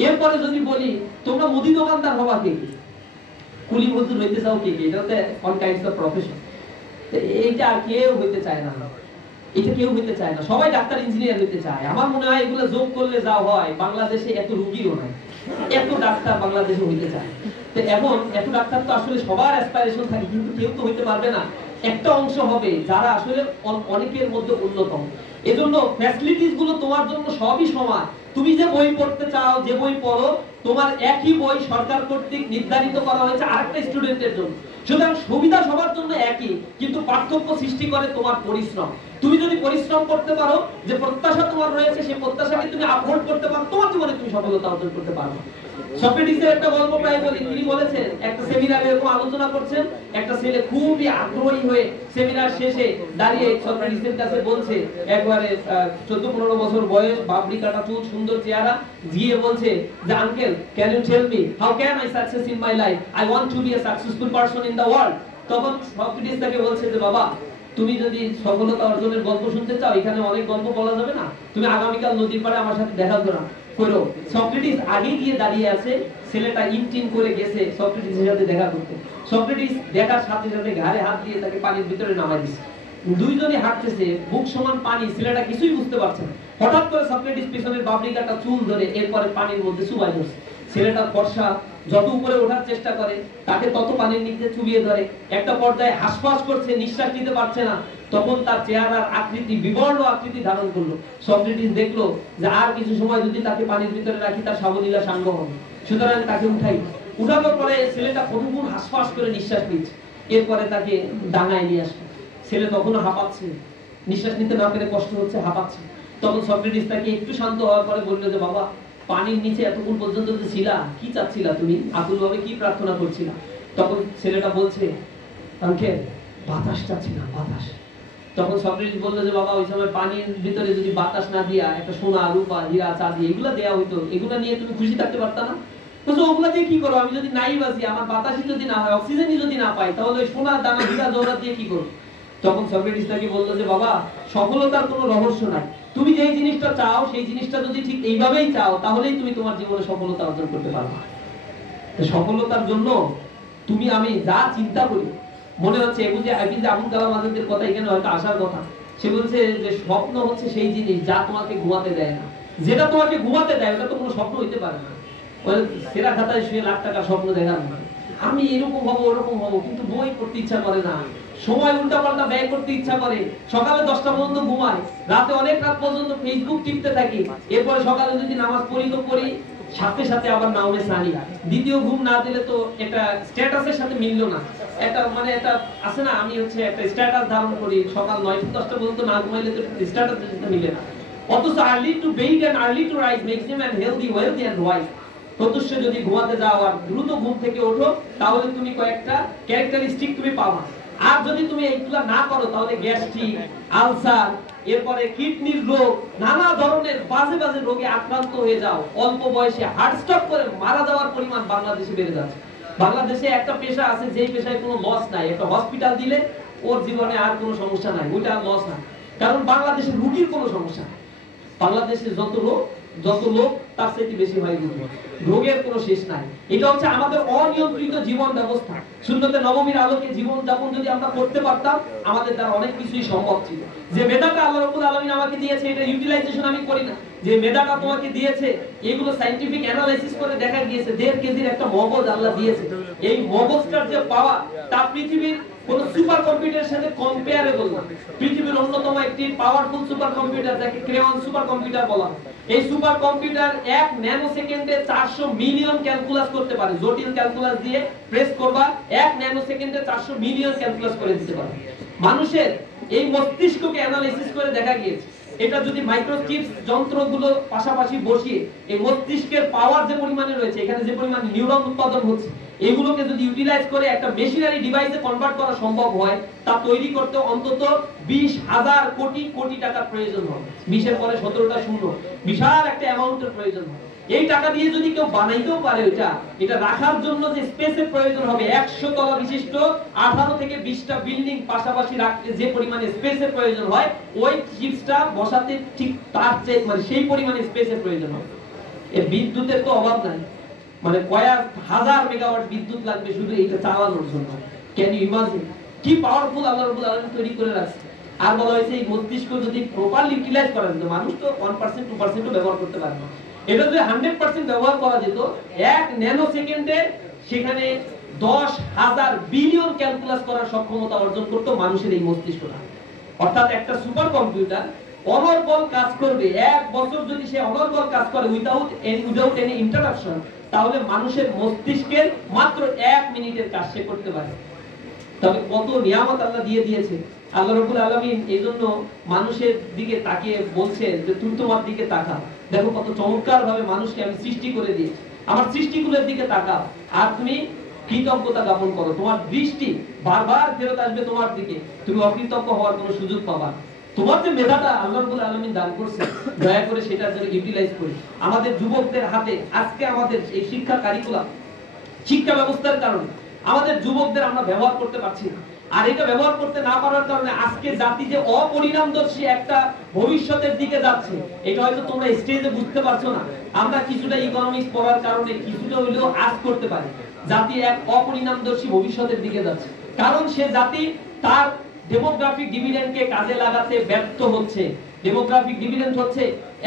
এরপরে যদি বলি তোমরা মুদি দোকানদার হবা কে কে, কুলি মজদুর হইতে চাও কে কে, এটা হচ্ছে অল কাইন্ডস অফ প্রফেশন। এইটা কেউ হইতে চায় না, এটা কেউ হইতে চায় না, সবাই ডাক্তার ইঞ্জিনিয়ার হইতে চায়। আমার মনে হয় এগুলো যোগ করলে যা হয়, বাংলাদেশে এত রোগীও নাই, এত ডাক্তার বাংলাদেশে হইতে চায়। তো এখন এত ডাক্তার তো আসলে সবার অ্যাসপিরেশন থাকে, কিন্তু কেউ তো হইতে পারবে না। একটা অংশ হবে যারা আসলে অনেকের মধ্যে অন্যতম। এজন্য ফ্যাসিলিটিস গুলো তোমার জন্য সবই সমান। তুমি যে বই পড়তে চাও, যে বই পড়ো, তোমার একই বই সরকার কর্তৃক নির্ধারিত করা হয়েছে আরেকটা স্টুডেন্টের জন্য। সুতরাং সুবিধা সবার জন্য একই, কিন্তু পার্থক্য সৃষ্টি করে তোমার পরিশ্রম। তুমি যদি পরিশ্রম করতে পারো, যে প্রত্যাশা তোমার রয়েছে সেই প্রত্যাশাকে তুমি আপহোল্ড করতে পারো, তোমার জীবনে তুমি সফলতা অর্জন করতে পারবে। সক্রেটিসের একটা গল্প প্রায় বলি। তিনি বলেছেন, একটা সেমিনারে এরকম আলোচনা করছেন, একটা ছেলে খুবই আগ্রহী হয়ে সেমিনার শেষে দাঁড়িয়ে সক্রেটিসের কাছে বলছে, একবারে 14-15 বছর বয়স, বাবরি কাটা চুল, সুন্দর চেহারা, গিয়ে বলছে যে uncle, can you tell me how can I success in my life, I want to be a successful person in the world. তখন সক্রেটিস তাকে বলছে যে বাবা, তুমি যদি সফলতা অর্জনের গল্প শুনতে চাও, এখানে অনেক গল্প বলা যাবে না, তুমি আগামীকাল নদীর পাড়ে আমার সাথে দেখা করো। সক্রেটিস আগে গিয়ে দাঁড়িয়ে আছে, ছেলেটা ইনটিন করে গেছে সক্রেটিসের সাথে দেখা করতে। সক্রেটিস দেখার সাথে সাথে ঘাড়ে হাত দিয়ে তাকে পানির ভিতরে নামাই দিয়েছে। দুইজনই হাঁটতেছে, বুক সমান পানি, ছেলেটা কিছুই বুঝতে পারছে না। হঠাৎ করে সক্রেটিস পিছনের বাবরি কাটা চুল ধরে এরপরে পানির মধ্যে চুবাই ধরছে। ছেলেটা ফর্সা, যত উপরে ওঠার চেষ্টা করে তাকে তত পানির নিচে চুবিয়ে ধরে। একটা পর্যায়ে হাঁসফাঁস করছে, নিঃশ্বাস নিতে পারছে না। তখন তার চেহারার আকৃতি বিবর্ণ আকৃতি ধারণ করলো। সক্রেটিস দেখলো যে আর কিছু সময় যদি তাকে পানির ভিতরে রাখি, তার সাবলীলা সাঙ্গ হবে। সুতরাং তাকে উঠানোর পরে ছেলেটা কতক্ষণ হাঁসফাঁস করে নিঃশ্বাস নিচ্ছে। এরপরে তাকে ডাঙায় নিয়ে আসলো। ছেলে তখনও হাঁপাচ্ছে, নিঃশ্বাস নিতে না পেরে কষ্ট হচ্ছে, হাঁপাচ্ছে। তখন সক্রেটিস তাকে একটু শান্ত হওয়ার পরে বললো যে বাবা, পানির নিচে এতক্ষণ পর্যন্ত যে ছিলা, কি চাচ্ছিলা তুমি, আকুলভাবে কি প্রার্থনা করছিলা? তখন ছেলেটা বলছে, আঙ্কেল, বাতাস চাচ্ছিলাম, বাতাস। তখন সক্রেটিস বললো যে বাবা, ওই সময় পানির ভিতরে যদি বাতাস না দিয়া একটা সোনা, রূপা, হীরা, চাঁদি এগুলা দেয়া হইতো, এগুলা নিয়ে তুমি খুশি থাকতে পারতা না? বলছো ওগুলা দিয়ে কি করো? আমি যদি নাই বাঁচি, আমার বাতাসই যদি না হয়, অক্সিজেনই যদি না পাই, তাহলে ওই সোনা, দানা, হীরা, জহরাত দিয়ে কি করো? তখন সক্রেটিস তাকে বললো যে বাবা, সফলতার কোনো রহস্য নাই। তুমি যেই জিনিসটা চাও, সেই জিনিসটা যদি ঠিক এইভাবেই চাও, তাহলেই তুমি তোমার জীবনে সফলতা অর্জন করতে পারবে। সফলতার জন্য তুমি আমি যা চিন্তা করি, মনে হচ্ছে আবুল কালাম আজাদের কথা এখানে হয়তো আসার কথা। সে বলছে যে স্বপ্ন হচ্ছে সেই জিনিস যা তোমাকে ঘুমাতে দেয় না। যেটা তোমাকে ঘুমাতে দেয় ওটা তো কোনো স্বপ্ন হইতে পারে না। সেরা খাতায় শুয়ে লাখ টাকা স্বপ্ন দেখার না, আমি এরকম হবো ওরকম হবো, কিন্তু বই পড়তে ইচ্ছা করে না, সময় উল্টা পাল্টা ব্যয় করতে ইচ্ছা করে, সকালে 10টা পর্যন্ত ঘুমায়, রাতে অনেক রাত পর্যন্ত ফেসবুক টিপতে থাকি, এরপরে সকালে যদি নামাজ পড়ি তো পড়ি, সাথে সাথে আবার নামে সানি। দ্বিতীয় ঘুম না দিলে তো একটা স্ট্যাটাসের সাথে মিললো না। একটা মানে এটা আছে না, আমি হচ্ছে একটা স্ট্যাটাস ধারণ করি, সকাল 9-10টা পর্যন্ত না ঘুমাইলে তো স্ট্যাটাসের সাথে মিলে না। অথচ early to bed and early to rise makes him and healthy, wealthy and wise. প্রত্যুষে যদি ঘুমাতে যাও আর দ্রুত ঘুম থেকে ওঠো, তাহলে তুমি কয়েকটা ক্যারেক্টারিস্টিক তুমি পাবা। আর যদি তুমি এইগুলা না করো, তাহলে গ্যাস্ট্রিক, আলসার, এরপরে কিডনির রোগ, নানা ধরনের বাজে বাজে রোগে আক্রান্ত হয়ে যাও। অল্প বয়সে হার্ট স্ট্রোক করে মারা যাওয়ার পরিমাণ বাংলাদেশে বেড়ে যাচ্ছে। বাংলাদেশে একটা পেশা আছে যেই পেশায় কোনো লস নাই, একটা হসপিটাল দিলে ওর জীবনে আর কোনো সমস্যা নাই, ওইটা আর লস নাই। কারণ বাংলাদেশের রোগীর কোনো সমস্যা নাই। বাংলাদেশে যত লোক তার চাইতে বেশি হয় রোগের কোনো শেষ নাই। এটা হচ্ছে আমাদের অনিয়ন্ত্রিত জীবন ব্যবস্থা। সুন্নতে নববীর আলোকে জীবন যাপন যদি আমরা করতে পারতাম, আমাদের দ্বারা অনেক কিছুই সম্ভব ছিল। যে মেধাটা আল্লাহ রাব্বুল আলামিন আমাকে দিয়েছে, এটা ইউটিলাইজেশন আমি করি না। যে মেধাটা তোমাকে দিয়েছে, এগুলো সায়েন্টিফিক অ্যানালাইসিস করে দেখা গিয়েছে 1.5 কেজির একটা মগজ আল্লাহ দিয়েছে। এই মগজটার যে পাওয়ার, তা পৃথিবীর কোন সুপার কম্পিউটারের সাথে কম্পেয়ারেবল না। পৃথিবীর অন্যতম একটি পাওয়ারফুল সুপার কম্পিউটার, যাকে ক্রেয়ন সুপার কম্পিউটার বলা হয়। এই সুপার কম্পিউটার 1 ন্যানো সেকেন্ডে 400 মিলিয়ন ক্যালকুলাস করতে পারে। জটিল ক্যালকুলাস দিয়ে প্রেস করবা, 1 ন্যানো সেকেন্ডে 400 মিলিয়ন ক্যালকুলাস করে দিতে পারে। মানুষের এই মস্তিষ্ককে অ্যানালাইসিস করে দেখা গিয়েছে, এটা যদি মাইক্রোচিপস যন্ত্রগুলো পাশাপাশি বসিয়ে এই মস্তিষ্কের পাওয়ার যে পরিমাণে রয়েছে, এখানে যে পরিমাণ নিউরন উৎপাদন হচ্ছে, এগুলোকে যদি ইউটিলাইজ করে একটা মেশিনারি ডিভাইসে কনভার্ট করা সম্ভব হয়, তা তৈরি করতে অন্তত 20,000 কোটি কোটি টাকার প্রয়োজন হবে। 20 এর পরে 17টা শূন্য, বিশাল একটা অ্যামাউন্টের প্রয়োজন হবে। এই টাকা দিয়ে যদি কেউ বানাইতেও পারে, এটা রাখার জন্য যে স্পেসের প্রয়োজন হবে, 100 তলা বিশিষ্ট 18 থেকে 20টা বিল্ডিং পাশাপাশি রাখতে যে পরিমাণে স্পেসের প্রয়োজন হয়, ওই চিপসটা বসাতে ঠিক তার চেয়ে মানে সেই পরিমাণে স্পেসের প্রয়োজন হবে। এই বিদ্যুতের তো অভাব নাই, মানে কয়েক হাজার মেগাওয়াট বিদ্যুৎ লাগবে শুধু এটা চালানোর জন্য। ক্যান ইউ ইমাজিন কি পাওয়ারফুল আল্লাহ রাব্বুল আলামিন তৈরি করে রাখছে। আর বলা হয়েছে এই মস্তিষ্ক যদি প্রপারলি ইউটিলাইজ করা যেত, মানুষ তো 1% 2% ব্যবহার করতে পারে না, এটা যদি 100% ব্যবহার করা যেত, 1 ন্যানো সেকেন্ডে সেখানে 10,000 বিলিয়ন ক্যালকুলাস করার সক্ষমতা অর্জন করতো মানুষের এই মস্তিষ্কটা। অর্থাৎ একটা সুপার কম্পিউটার অনর্গল কাজ করবে, 1 বছর যদি সে অনর্গল কাজ করে উইদাউট এনি ইন্টারাপশন, তাহলে মানুষের মস্তিষ্কের মাত্র 1 মিনিটের কাজ সে করতে পারে। তবে কত নিয়ামত আল্লাহ দিয়ে দিয়েছে। আল্লাহ রাব্বুল আলামিন এইজন্য মানুষের দিকে তাকিয়ে বলছেন যে তুই তোমার দিকে তাকা, দেখো কত চমৎকার ভাবে মানুষকে আমি সৃষ্টি করে দিয়েছি, আমার সৃষ্টিগুলোর দিকে তাকাও আর তুমি কৃতজ্ঞতা জ্ঞাপন করো। তোমার দৃষ্টি বারবার ফেরত আসবে তোমার দিকে, তুমি অকৃতজ্ঞ হওয়ার কোনো সুযোগ পাবা না। তোমার যে মেধাটা আল্লাহ রাব্বুল আলামিন দান করেছে, দয়া করে সেটা যেন ইউটিলাইজ করি। আমাদের যুবকদের হাতে আজকে আমাদের এই শিক্ষা কারিকুলাম, শিক্ষা ব্যবস্থার কারণে আমাদের যুবকদের আমরা ব্যবহার করতে পারছি না। আর এটা ব্যবহার করতে না পারার কারণে আজকে জাতি যে অপরিণামদর্শী একটা ভবিষ্যতের দিকে যাচ্ছে, এটা হয়তো তোমরা স্টেজে বুঝতে পারছো না। আমরা কিছুটা ইকোনমিক্স পড়ার কারণে কিছুটা হইলেও আজ করতে পারি, জাতি এক অপরিণামদর্শী ভবিষ্যতের দিকে যাচ্ছে। কারণ সে জাতি তার ডেমোগ্রাফিক ডিভিডেন্ডকে কাজে লাগাতে ব্যর্থ হচ্ছে। ডেমোগ্রাফিক ডিভিডেন্ড হচ্ছে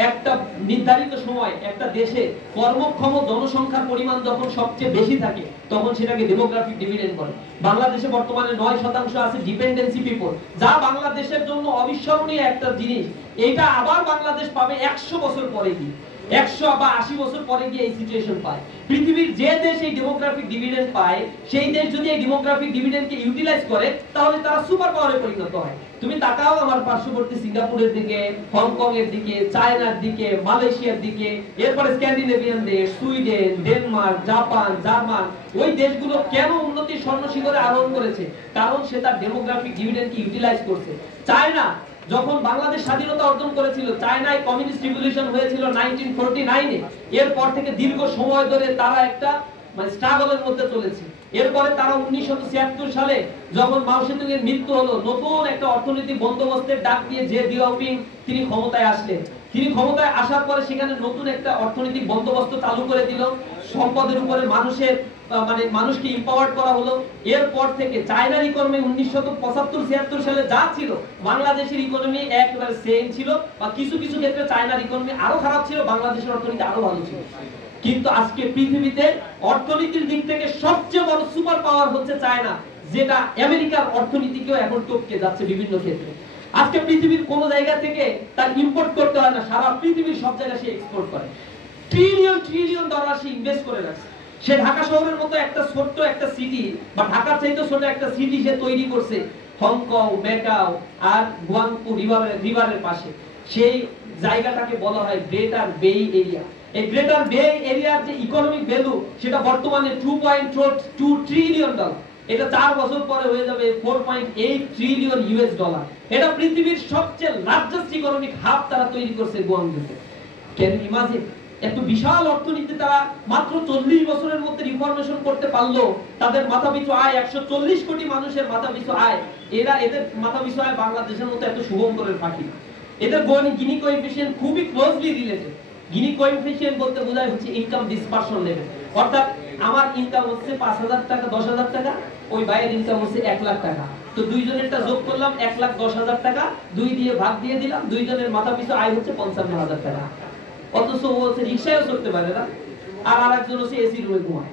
একটা নির্ধারিত সময় একটা দেশে কর্মক্ষম জনসংখ্যার পরিমাণ যখন সবচেয়ে বেশি থাকে তখন সেটাকে ডেমোগ্রাফিক ডিভিডেন্ড বলে। বাংলাদেশে বর্তমানে 9% আছে ডিপেন্ডেন্সি পিপল, যা বাংলাদেশের জন্য অবিস্মরণীয় একটা জিনিস। এটা আবার বাংলাদেশ পাবে 100 বছর পরে গিয়ে, 100 বা 80 বছর পরে গিয়ে এই সিচুয়েশন পায়। পৃথিবীর যে দেশ এই ডেমোগ্রাফিক ডিভিডেন্ড পায়, সেই দেশ যদি এই ডেমোগ্রাফিক ডিভিডেন্ডকে ইউটিলাইজ করে, তাহলে তারা সুপার পাওয়ারে পরিণত হয়। তুমি তাকাও আমার পার্শ্ববর্তী সিঙ্গাপুরের দিকে, হংকং এর দিকে, চায়নার দিকে, মালয়েশিয়ার দিকে, এরপরে স্ক্যান্ডিনেভিয়ান দেশ, সুইডেন, ডেনমার্ক, জাপান, জার্মান, ওই দেশগুলো কেন উন্নতির স্বর্ণশিখরে আরোহণ করেছে? কারণ সে তার ডেমোগ্রাফিক ডিভিডেন্ডকে ইউটিলাইজ করছে। চায়না যখন বাংলাদেশ স্বাধীনতা অর্জন করেছিল, চায়নায় কমিউনিস্ট রিভলিউশন হয়েছিল 1949-এ। এরপর থেকে দীর্ঘ সময় ধরে তারা একটা মানে স্ট্রাগলের মধ্যে চলেছে। এরপরে তারা 1976 সালে যখন মাও সেতুং এর মৃত্যু হলো, নতুন একটা অর্থনৈতিক বন্দোবস্তের ডাক দিয়ে যে জিয়াওপিং তিনি ক্ষমতায় আসলেন। তিনি ক্ষমতায় আসার পরে সেখানে নতুন একটা অর্থনৈতিক বন্দোবস্ত চালু করে দিল, সম্পদের উপরে মানুষের মানে মানুষকে এম্পাওয়ার্ড করা হলো। এরপর থেকে চায়নার ইকোনমি 1975-76 সালে যা ছিল, বাংলাদেশের ইকোনমি একেবারে সেম ছিল, বা কিছু কিছু ক্ষেত্রে চায়নার ইকোনমি আরো খারাপ ছিল, বাংলাদেশের অর্থনীতি আরো ভালো ছিল। কিন্তু আজকে পৃথিবীতে অর্থনীতির দিক থেকে সবচেয়ে বড় সুপার পাওয়ার হচ্ছে চায়না, যেটা আমেরিকার অর্থনীতিকেও এখন টপকে যাচ্ছে বিভিন্ন ক্ষেত্রে। আজকে পৃথিবীর কোন জায়গা থেকে তার ইম্পোর্ট করতে হয় না, সারা পৃথিবীর সব জায়গায় সে এক্সপোর্ট করে। ট্রিলিয়ন ট্রিলিয়ন ডলার সে ইনভেস্ট করে রাখছে। সে ঢাকা শহরের মতো একটা ছোট্ট একটা সিটি, বা ঢাকার চাইতে ছোট একটা সিটি সে তৈরি করছে হংকং, ম্যাকাও আর গুয়াংজু রিভারের পাশে। সেই জায়গাটাকে বলা হয় গ্রেটার বে এরিয়া। এই গ্রেটার বে এরিয়ার যে ইকোনমিক ভ্যালু, সেটা বর্তমানে 2.2 ট্রিলিয়ন ডলার। এটা 4 বছর পরে হয়ে যাবে 4.8 ট্রিলিয়ন ইউএস ডলার। এটা পৃথিবীর সবচেয়ে লার্জেস্ট ইকোনমিক হাব তারা তৈরি করছে গুয়াংজুতে। Can you imagine? এত বিশাল অর্থনীতি তারা মাত্র 40 বছরের মধ্যে রিফরমেশন করতে পারলো। তাদের মাথাপিছু আয় 140 কোটি মানুষের মাথাপিছু আয়। এদের মাথাপিছু আয় বাংলাদেশের মতো এত শুভঙ্করের পাখি। এদের গিনি কোএফিশিয়েন্ট খুবই ক্লোজলি রিলেটেড। গিনি কোএফিশিয়েন্ট বলতে বোঝায় হচ্ছে ইনকাম ডিসপারশন লেভেল। অর্থাৎ আমার ইনকাম হচ্ছে 5000 টাকা, 10000 টাকা, ওই ভাইয়ের ইনকাম হচ্ছে 1 লাখ টাকা। তো দুইজনেরটা যোগ করলাম 1,10,000 টাকা, 2 দিয়ে ভাগ দিয়ে দিলাম, দুইজনের মাথাপিছু আয় হচ্ছে 55,000 টাকা। অথচ ও হচ্ছে রিকশায়ও চড়তে পারে না, আর আরেকজন হচ্ছে এসি রুমে ঘুমায়।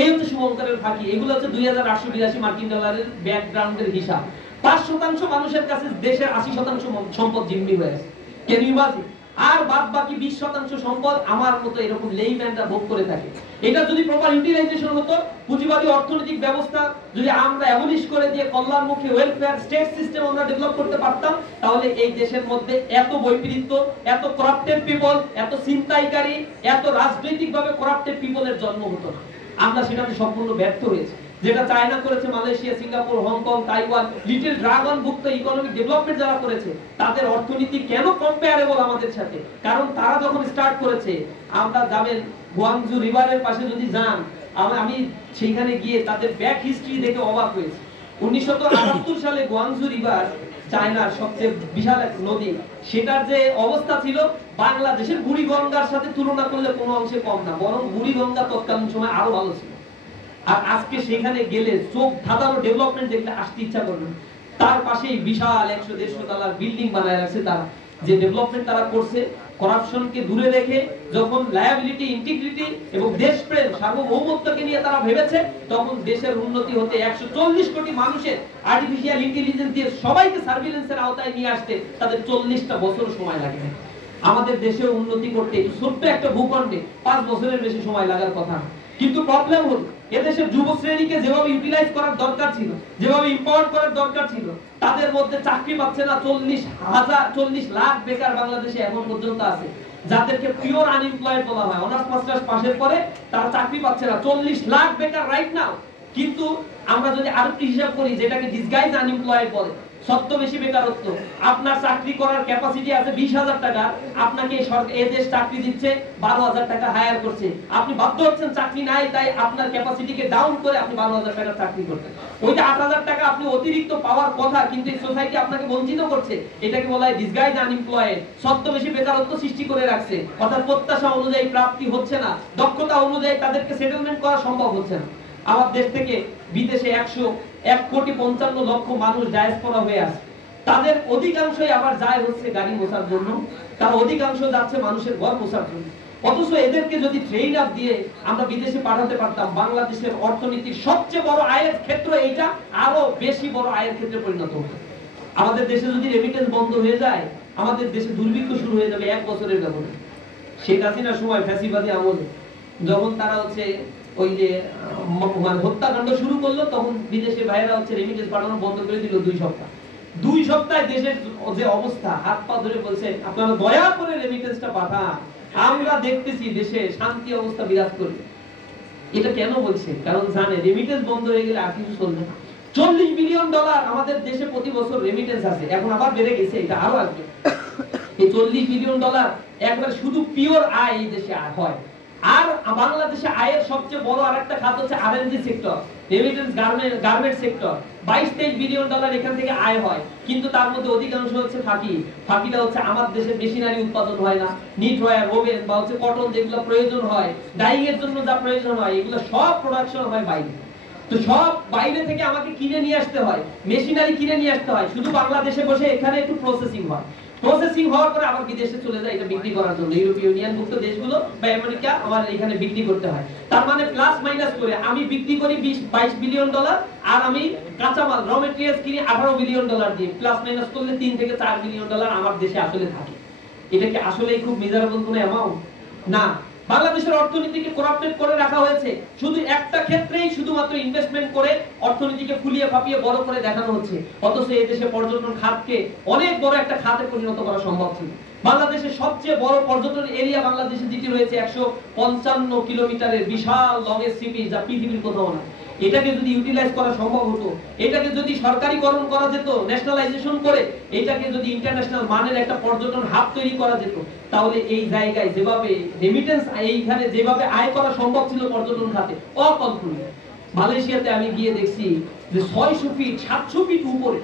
এই হচ্ছে শুভঙ্করের ফাঁকি। এগুলো হচ্ছে 2882 মার্কিন ডলারের ব্যাকগ্রাউন্ডের হিসাব। 5% মানুষের কাছে দেশের 80% সম্পদ জিম্মি হয়ে আছে। Can you imagine? আর বাদ বাকি 20% সম্পদ আমার মতো এরকম লেইম্যানরা ভোগ করে থাকে। এটা যদি প্রপার ইউটিলাইজেশন হতো, পুঁজিবাদী অর্থনৈতিক ব্যবস্থা যদি আমরা অ্যাবলিশ করে দিয়ে কল্যাণমুখী ওয়েলফেয়ার স্টেট সিস্টেম আমরা ডেভেলপ করতে পারতাম, তাহলে এই দেশের মধ্যে এত বৈপরীত্য, এত করাপ্টেড পিপল, এত ছিনতাইকারী, এত রাজনৈতিকভাবে করাপ্টেড পিপলের জন্ম হতো না। আমরা সেটাতে সম্পূর্ণ ব্যর্থ হয়েছি। যেটা চায়না করেছে, Malaysia, Singapore, Hong Kong, Taiwan, little dragon ভুক্ত ইকোনমিক ডেভেলপমেন্ট যারা করেছে, তাদের অর্থনীতি কেন কম্পেয়ারেবল আমাদের সাথে? কারণ তারা যখন স্টার্ট করেছে, আমরা যাবেন গুয়াংজু রিভারের পাশে যদি যান, আমি সেখানে গিয়ে তাদের ব্যাক হিস্ট্রি দেখে অবাক হয়েছি। 1978 সালে গুয়াংজু রিভার, চায়নার সবচেয়ে বিশাল এক নদী, সেটার যে অবস্থা ছিল বাংলাদেশের বুড়িগঙ্গার সাথে তুলনা করলে কোনো অংশে কম না, বরং বুড়িগঙ্গা তৎকালীন সময় আরো ভালো ছিল। আর আজকে সেখানে গেলে চোখ ধাঁধানো ডেভেলপমেন্ট দেখলে আসতে ইচ্ছা করবে। তার পাশেই বিশাল 100-150 তলার বিল্ডিং বানায় রাখছে তারা। যে ডেভেলপমেন্ট তারা করছে, করাপশনকে দূরে রেখে, যখন লায়াবিলিটি, ইন্টিগ্রিটি এবং দেশপ্রেম, সার্বভৌমত্বকে নিয়ে তারা ভেবেছে, তখন দেশের উন্নতি হতে 140 কোটি মানুষের আর্টিফিশিয়াল ইন্টেলিজেন্স দিয়ে সবাইকে সার্ভিলেন্সের আওতায় নিয়ে আসতে তাদের 40টা বছর সময় লাগে। আমাদের দেশে উন্নতি করতে ছোট্ট একটা ভূখণ্ডে 5 বছরের বেশি সময় লাগার কথা। কিন্তু প্রবলেম হলো এদেশের যুব শ্রেণীকে যেভাবে ইউটিলাইজ করার দরকার ছিল, যেভাবে এম্পাওয়ার করার দরকার ছিল, তাদের মধ্যে চাকরি পাচ্ছে না। 40 লাখ বেকার বাংলাদেশে এখন পর্যন্ত আছে, যাদেরকে পিওর আনএমপ্লয়েড বলা হয়। অনার্স মাস্টার্স পাশের পরে তারা চাকরি পাচ্ছে না। 40 লাখ বেকার রাইট নাও। কিন্তু আমরা যদি আরেকটি হিসাব করি, যেটাকে ডিসগাইজ আনএমপ্লয়েড বলে, সত্য বেশি বেকারত্ব। আপনার চাকরি করার ক্যাপাসিটি আছে 20,000 টাকা, আপনাকে এই দেশ চাকরি দিচ্ছে 12,000 টাকা হায়ার করছে, আপনি বাধ্য হচ্ছেন চাকরি নাই তাই আপনার ক্যাপাসিটিকে ডাউন করে আপনি 12,000 টাকা চাকরি করতেন। ওই যে 8,000 টাকা আপনি অতিরিক্ত পাওয়ার কথা, কিন্তু এই সোসাইটি আপনাকে বঞ্চিত করছে। এটাকে বলা হয় ডিসগাইজ আনএমপ্লয়েড। সত্য বেশি বেকারত্ব সৃষ্টি করে রাখছে, অর্থাৎ প্রত্যাশা অনুযায়ী প্রাপ্তি হচ্ছে না, দক্ষতা অনুযায়ী তাদেরকে সেটেলমেন্ট করা সম্ভব হচ্ছে না। আমার দেশ থেকে বিদেশে 1,55,00,000 মানুষ ডায়াসপোরা হয়ে আছে। তাদের অধিকাংশই আবার যায় হচ্ছে গাড়ি মোছার জন্য, তার অধিকাংশ যাচ্ছে মানুষের ঘর মোছার জন্য। অথচ এদেরকে যদি ট্রেন আপ দিয়ে আমরা বিদেশে পাঠাতে পারতাম, বাংলাদেশের অর্থনীতির সবচেয়ে বড় আয়ের ক্ষেত্র এইটা আরো বেশি বড় আয়ের ক্ষেত্রে পরিণত হবে। আমাদের দেশে যদি রেমিটেন্স বন্ধ হয়ে যায়, আমাদের দেশে দুর্ভিক্ষ শুরু হয়ে যাবে 1 বছরের ব্যবধানে। শেখ হাসিনার সময় ফ্যাসিবাদী আমলে যখন তারা হচ্ছে ওই যে হত্যাকাণ্ড শুরু করলো, তখন বিদেশে ভাইরা হচ্ছে রেমিটেন্স পাঠানো বন্ধ করে দিল 2 সপ্তাহ। 2 সপ্তাহে দেশের যে অবস্থা, হাত পা ধরে বলছে আপনারা দয়া করে রেমিটেন্সটা পাঠান, আমরা দেখতেছি দেশে শান্তি অবস্থা বিরাজ করবে। এটা কেন বলছে? কারণ জানে রেমিটেন্স বন্ধ হয়ে গেলে আর কিছু চলবে না। $40 বিলিয়ন আমাদের দেশে প্রতি বছর রেমিটেন্স আছে, এখন আবার বেড়ে গেছে, এটা আরো আসবে। এই $40 বিলিয়ন একবার শুধু পিওর আয় এই দেশে হয়। আর বাংলাদেশে আয়ের সবচেয়ে বড় আরেকটা খাত হচ্ছে RNG sector, remittance garment sector. $22-23 billion এখান থেকে আয় হয়, কিন্তু তার মধ্যে অধিকাংশ হচ্ছে ফাঁকি। ফাঁকিটা হচ্ছে আমার দেশে মেশিনারি উৎপাদন হয় না, নিট ওয়্যার, ওভেন বা হচ্ছে কটন যেগুলো প্রয়োজন হয়, ডাইং এর জন্য যা প্রয়োজন হয়, এগুলো সব প্রোডাকশন হয় বাইরে। তো সব বাইরে থেকে আমাকে কিনে নিয়ে আসতে হয়, মেশিনারি কিনে নিয়ে আসতে হয়, শুধু বাংলাদেশে বসে এখানে একটু প্রসেসিং হয়। প্রসেসিং হওয়ার পরে আবার বিদেশে চলে যায় এটা বিক্রি করার জন্য, ইউরোপীয় ইউনিয়ন ভুক্ত দেশগুলো বা আমেরিকা আমার এখানে বিক্রি করতে হয়। তার মানে প্লাস মাইনাস করে আমি বিক্রি করি $20-22 বিলিয়ন, আর আমি কাঁচামাল র মেটেরিয়ালস কিনি $18 বিলিয়ন দিয়ে, প্লাস মাইনাস করলে $3 থেকে $4 বিলিয়ন আমার দেশে আসলে থাকে। এটা কি আসলে খুব মেজারেবল কোনো অ্যামাউন্ট না? বাংলাদেশের অর্থনীতিকে করাপ্টেড করে রাখা হয়েছে, শুধু একটা ক্ষেত্রেই শুধুমাত্র ইনভেস্টমেন্ট করে অর্থনীতিকে ফুলিয়ে ফাঁপিয়ে বড় করে দেখানো হচ্ছে। অথচ এই দেশে পর্যটন খাতকে অনেক বড় একটা খাতে পরিণত করা সম্ভব ছিল। বাংলাদেশের সবচেয়ে বড় পর্যটন এরিয়া বাংলাদেশে যেটি রয়েছে 155 কিলোমিটারের বিশাল লংগেস্ট সি বিচ, যা পৃথিবীর কোথাও না। এটাকে যদি ইউটিলাইজ করা সম্ভব হতো, এটাকে যদি সরকারিকরণ করা যেত, ন্যাশনালাইজেশন করে এটাকে যদি ইন্টারন্যাশনাল মানের একটা পর্যটন হাব তৈরি করা যেত, তাহলে এই জায়গায় যেভাবে রেমিটেন্স এইখানে যেভাবে আয় করা সম্ভব ছিল পর্যটন খাতে, অকল্পনীয়। মালয়েশিয়াতে আমি গিয়ে দেখছি যে 600 ফিট 700 ফিট উপরে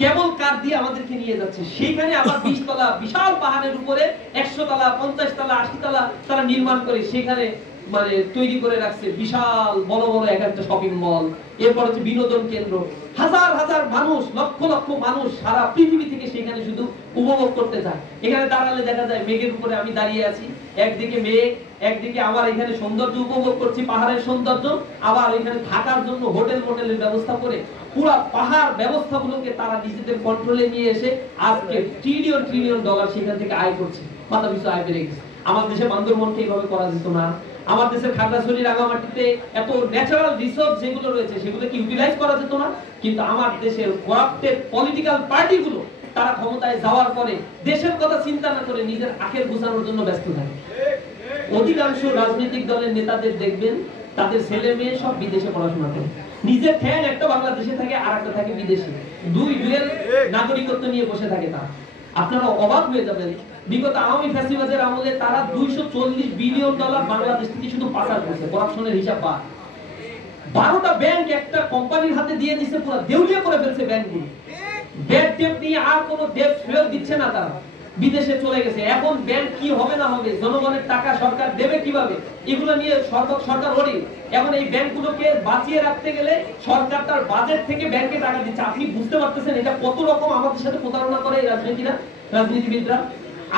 কেবল কার দিয়ে আমাদেরকে নিয়ে যাচ্ছে, সেখানে আবার 20 তলা বিশাল পাহাড়ের উপরে 100 তলা 50 তলা 80 তলা তারা নির্মাণ করে সেখানে মানে তৈরি করে রাখছে বিশাল বড় বড় একটা শপিং মল, এরপর হচ্ছে বিনোদন কেন্দ্র। হাজার হাজার মানুষ, লক্ষ লক্ষ মানুষ সারা পৃথিবী থেকে সেখানে শুধু উপভোগ করতে যায়। এখানে দাঁড়ালে দেখা যায় মেঘের উপরে আমি দাঁড়িয়ে আছি, একদিকে মেঘ, একদিকে আবার এখানে সৌন্দর্য উপভোগ করছি, পাহাড়ের সৌন্দর্য, আবার এখানে থাকার জন্য হোটেল মোটেলের ব্যবস্থা করে পুরো পাহাড় ব্যবস্থাগুলোকে তারা নিজেদের কন্ট্রোলে নিয়ে এসে আজকে $ট্রিলিয়ন সেখান থেকে আয় করছে, মাথা পিছু আয় বেড়ে গেছে। আমার দেশে বান্দরবনকে এইভাবে করা যেত না। আমার দেশের খাগড়াছড়ি রাঙামাটিতে এত ন্যাচারাল রিসোর্স যেগুলো রয়েছে সেগুলো কি ইউটিলাইজ করা যেত না? কিন্তু আমার দেশের করাপ্টেড পলিটিক্যাল পার্টিগুলো তারা ক্ষমতায় যাওয়ার পরে দেশের কথা চিন্তা না করে নিজের আখের গুছানোর জন্য ব্যস্ত থাকে। অধিকাংশ রাজনৈতিক দলের নেতাদের দেখবেন তাদের ছেলে মেয়ে সব বিদেশে পড়াশোনা করে, নিজের ঠ্যাং একটা বাংলাদেশে থাকে আর একটা থাকে বিদেশে, দুইয়ের নাগরিকত্ব নিয়ে বসে থাকে তারা। আপনারা অবাক হয়ে যাবেন, বিগত আওয়ামী ফ্যাসিবাদের আমলে তারা 240 বিলিয়ন ডলার বাংলাদেশ থেকে শুধু পাচার করেছে, করাপশনের হিসাব বাদ। 12টা ব্যাংক একটা কোম্পানির হাতে দিয়ে দিয়েছে, পুরো দেউলিয়া করে ফেলছে ব্যাংকগুলো। ব্যাংক টেপ নিয়ে আর কোনো দেশ ফেরত দিচ্ছে না, তারা বিদেশে চলে গেছে। এখন ব্যাংক কি হবে না হবে, জনগণের টাকা সরকার দেবে কিভাবে, এগুলো নিয়ে সরকার অড়িয়ে। এখন এই ব্যাংকগুলোকে বাঁচিয়ে রাখতে গেলে সরকার তার বাজেট থেকে ব্যাংকে টাকা দিচ্ছে। আপনি বুঝতে পারতেছেন এটা কত রকম আমাদের সাথে প্রতারণা করে এই রাজনীতিবিদরা।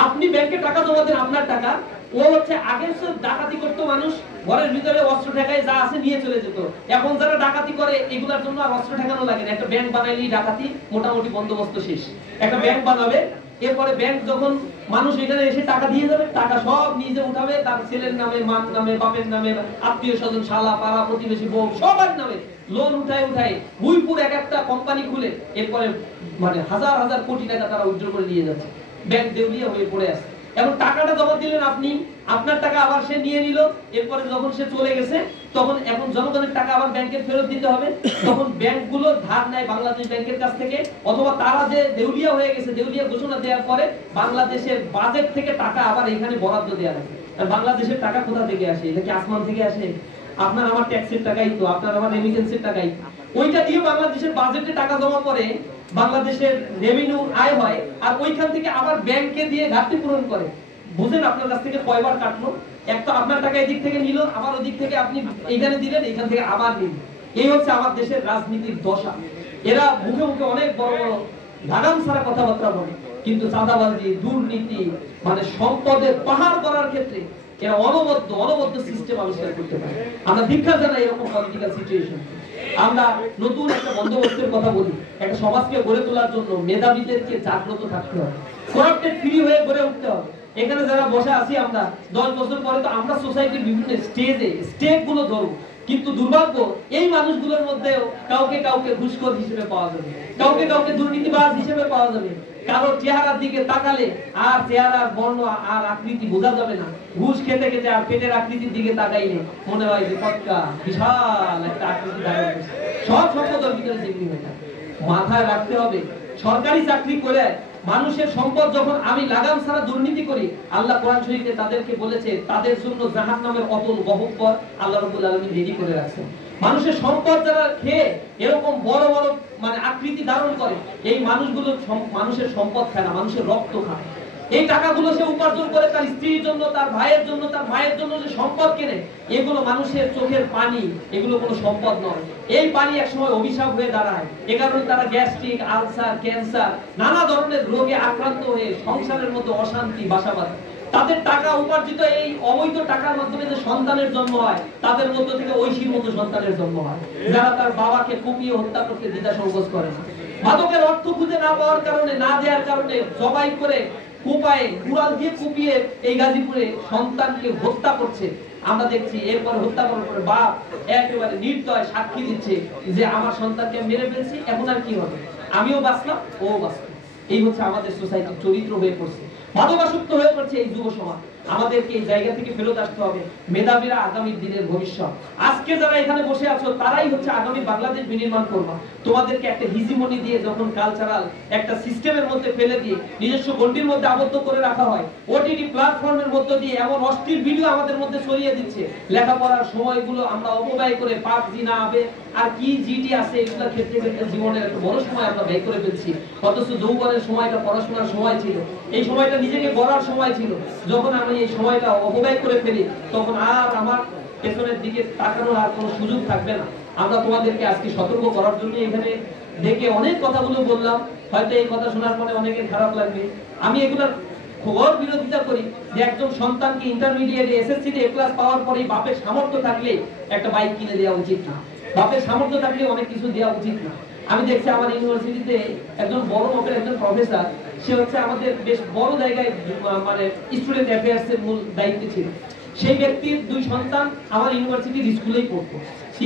আপনি ব্যাংকে টাকা জমা দেন, আপনার টাকা, ও হচ্ছে আগে ডাকাতি করতো মানুষ, ঘরের ভিতরে অস্ত্র ঠেকায় যা আছে নিয়ে চলে যেত। এখন যারা ডাকাতি করে এগুলোর জন্য আর অস্ত্র ঠেকানো লাগে না, একটা ব্যাংক বানাইলেই ডাকাতি মোটামুটি বন্দোবস্ত শেষ। একটা ব্যাংক বানাবে, এরপরে ব্যাংক যখন মানুষ এখানে এসে টাকা দিয়ে যাবে, টাকা সব নিজে উঠাবে, তার ছেলের নামে, মার নামে, বাপের নামে, আত্মীয় স্বজন, শালা পাড়া প্রতিবেশী, বউ সবার নামে লোন উঠায় হুইপুর এক একটা কোম্পানি খুলে এরপরে মানে হাজার হাজার কোটি টাকা তারা উইথড্র করে নিয়ে যাচ্ছে। ব্যাংক দেউলিয়া হয়ে পড়ে আছে। এখন টাকাটা জমা দিলেন আপনি, আপনার টাকা আবার সে নিয়ে নিল, এরপরে যখন সে চলে গেছে তখন এখন জনগণের টাকা আবার ব্যাংকে ফেরত দিতে হবে। তখন ব্যাংকগুলো ধার নেয় বাংলাদেশ ব্যাংকের কাছ থেকে, অথবা তারা যে দেউলিয়া হয়ে গেছে, দেউলিয়া ঘোষণা দেওয়ার পরে বাংলাদেশের বাজেট থেকে টাকা আবার এখানে বরাদ্দ দেওয়া লাগে। আর বাংলাদেশের টাকা কোথা থেকে আসে? এটা কি আসমান থেকে আসে? আপনার আমার ট্যাক্সের টাকাই তো, আপনার আমার রেমিটেন্সের টাকাই। ওইটা দিয়ে বাংলাদেশের বাজেটে টাকা জমা করে, বাংলাদেশের রেভিনিউ আয় হয়, আর ওইখান থেকে আবার ব্যাংকে দিয়ে ঘাটতি পূরণ করে। বুঝেন আপনার কাছ থেকে কয়বার কাটলো? একটা আপনার টাকা এদিক থেকে নিল, আবার ওদিক থেকে আপনি এইখানে দিলেন, এইখান থেকে আবার নিল। এই হচ্ছে আমার দেশের রাজনীতির দশা। এরা মুখে মুখে অনেক বড় বড় লাগাম ছাড়া কথাবার্তা বলে, কিন্তু চাঁদাবাজি, দুর্নীতি, মানে সম্পদের পাহাড় করার ক্ষেত্রে এরা অনবদ্য সিস্টেম আবিষ্কার করতে পারে। আমরা দীক্ষা জানাই এরকম পলিটিক্যাল সিচুয়েশন। আমরা নতুন একটা বন্দোবস্তের কথা বলি, একটা সমাজকে গড়ে তোলার জন্য মেধাবীদেরকে জাগ্রত থাকতে হবে, করাপ্টেড ফ্রি হয়ে গড়ে উঠতে হবে। এখানে যারা বসে আছি আমরা 10 বছর পরে তো আমরা সোসাইটির বিভিন্ন স্টেপ গুলো ধরবো, কিন্তু দুর্ভাগ্য এই মানুষগুলোর মধ্যে কাউকে ঘুষখোর হিসেবে পাওয়া যাবে, কাউকে দুর্নীতিবাজ হিসেবে পাওয়া যাবে। কারো চেহারার দিকে তাকালে আর চেহারার বর্ণ আর আকৃতি বোঝা যাবে না। ঘুষ খেতে খেতে আর পেটের আকৃতির দিকে তাকাইলে মনে হয় যে পটকা বিশাল একটা আকৃতি ধারণ করছে। সব সম্পদের ভিতরে জিম্মি হয়ে থাকে। মাথায় রাখতে হবে, সরকারি চাকরি করে মানুষের সম্পদ যখন আমি লাগাম ছাড়া দুর্নীতি করি, আল্লাহ কোরআন শরীফে তাদেরকে বলেছে তাদের জন্য জাহান্নামের অতল গহ্বর আল্লাহ রাব্বুল আলামিন রেডি করে রাখছেন। মানুষের সম্পদ যারা খেয়ে এরকম বড় বড় মানে আকৃতি ধারণ করে, এই মানুষগুলো মানুষের সম্পদ খায় না, মানুষের রক্ত খায়। এই টাকাগুলো সে উপার্জন করে তার স্ত্রীর জন্য, তার ভাইয়ের জন্য, তার মায়ের জন্য যে সম্পদ কেনে, এগুলো মানুষের চোখের পানি, এগুলো কোনো সম্পদ নয়। এই পানি একসময় অভিশাপ হয়ে দাঁড়ায়। এ কারণে তারা গ্যাস্ট্রিক, আলসার, ক্যান্সার, নানা ধরনের রোগে আক্রান্ত হয়ে সংসারের মধ্যে অশান্তি বাসা বাঁধে। তাদের টাকা উপার্জিত এই অবৈধ টাকার মাধ্যমে যে সন্তানের জন্ম হয়, তাদের মধ্য থেকে ঐশীর মতো সন্তানের জন্ম হয়, যারা তার বাবাকে কুপিয়ে হত্যা করতে দ্বিধা সংকোচ করে না। মাদকের অর্থ খুঁজে না পাওয়ার কারণে, না দেওয়ার কারণে জবাই করে কুপায়ে কুড়াল দিয়ে কুপিয়ে এই গাজীপুরে সন্তানকে হত্যা করছে আমরা দেখছি। এরপর হত্যা করার পরে বাপ একেবারে নির্দয় সাক্ষী দিচ্ছে যে আমার সন্তানকে মেরে ফেলছি, এখন আর কি হবে, আমিও বাঁচলাম ও বাঁচলাম। এই হচ্ছে আমাদের সোসাইটির চরিত্র হয়ে পড়ছে, মাদকাসক্ত হয়ে পড়ছে এই যুব সমাজ। আমাদেরকে এই জায়গা থেকে ফেরত আসতে হবে। মেধাবীরা আগামী দিনের ভবিষ্যৎ। আজকে যারা এখানে বসে আছো তারাই হচ্ছে আগামী বাংলাদেশ বিনির্মাণ করবা। তোমাদেরকে একটা হিজিমনি দিয়ে যখন কালচারাল একটা সিস্টেমের মধ্যে ফেলে দিয়ে নিজস্ব গণ্ডির মধ্যে আবদ্ধ করে রাখা হয়, ওটিটি প্ল্যাটফর্মের মধ্যে দিয়ে এমন অশ্লীল ভিডিও আমাদের মধ্যে ছড়িয়ে দিচ্ছে, লেখাপড়ার সময়গুলো আমরা অপব্যয় করে পাবজি না হবে আর কি জিটি আছে এগুলো ক্ষেত্রে ক্ষেত্রে জীবনের একটা বড় সময় আমরা ব্যয় করে ফেলছি। অথচ যৌবনের সময়টা পড়াশোনার সময় ছিল, এই সময়টা নিজেকে গড়ার সময় ছিল। যখন আমি এই সময়টা অপব্যয় করে ফেলি তখন আর আমার পেছনের দিকে তাকানোর আর কোনো সুযোগ থাকবে না। আমরা তোমাদেরকে আজকে সতর্ক করার জন্য এখানে দেখে অনেক কথাগুলো বললাম। হয়তো এই কথা শোনার পরে অনেকের খারাপ লাগবে। আমি এগুলোর ঘোর বিরোধিতা করি যে একজন সন্তানকে ইন্টারমিডিয়েটে এসএসসি তে A+ পাওয়ার পরেই বাপের সামর্থ্য থাকলে একটা বাইক কিনে দেওয়া উচিত না, বাপের সামর্থ্য থাকলে অনেক কিছু দেওয়া উচিত না। আমি দেখছি আমার ইউনিভার্সিটিতে একজন বড় মাপের একজন প্রফেসর, সে হচ্ছে আমাদের বেশ বড় জায়গায় মানে স্টুডেন্ট অ্যাফেয়ার্স এর মূল দায়িত্বে ছিল। সেই ব্যক্তির 2 সন্তান আমার ইউনিভার্সিটির স্কুলেই পড়তো।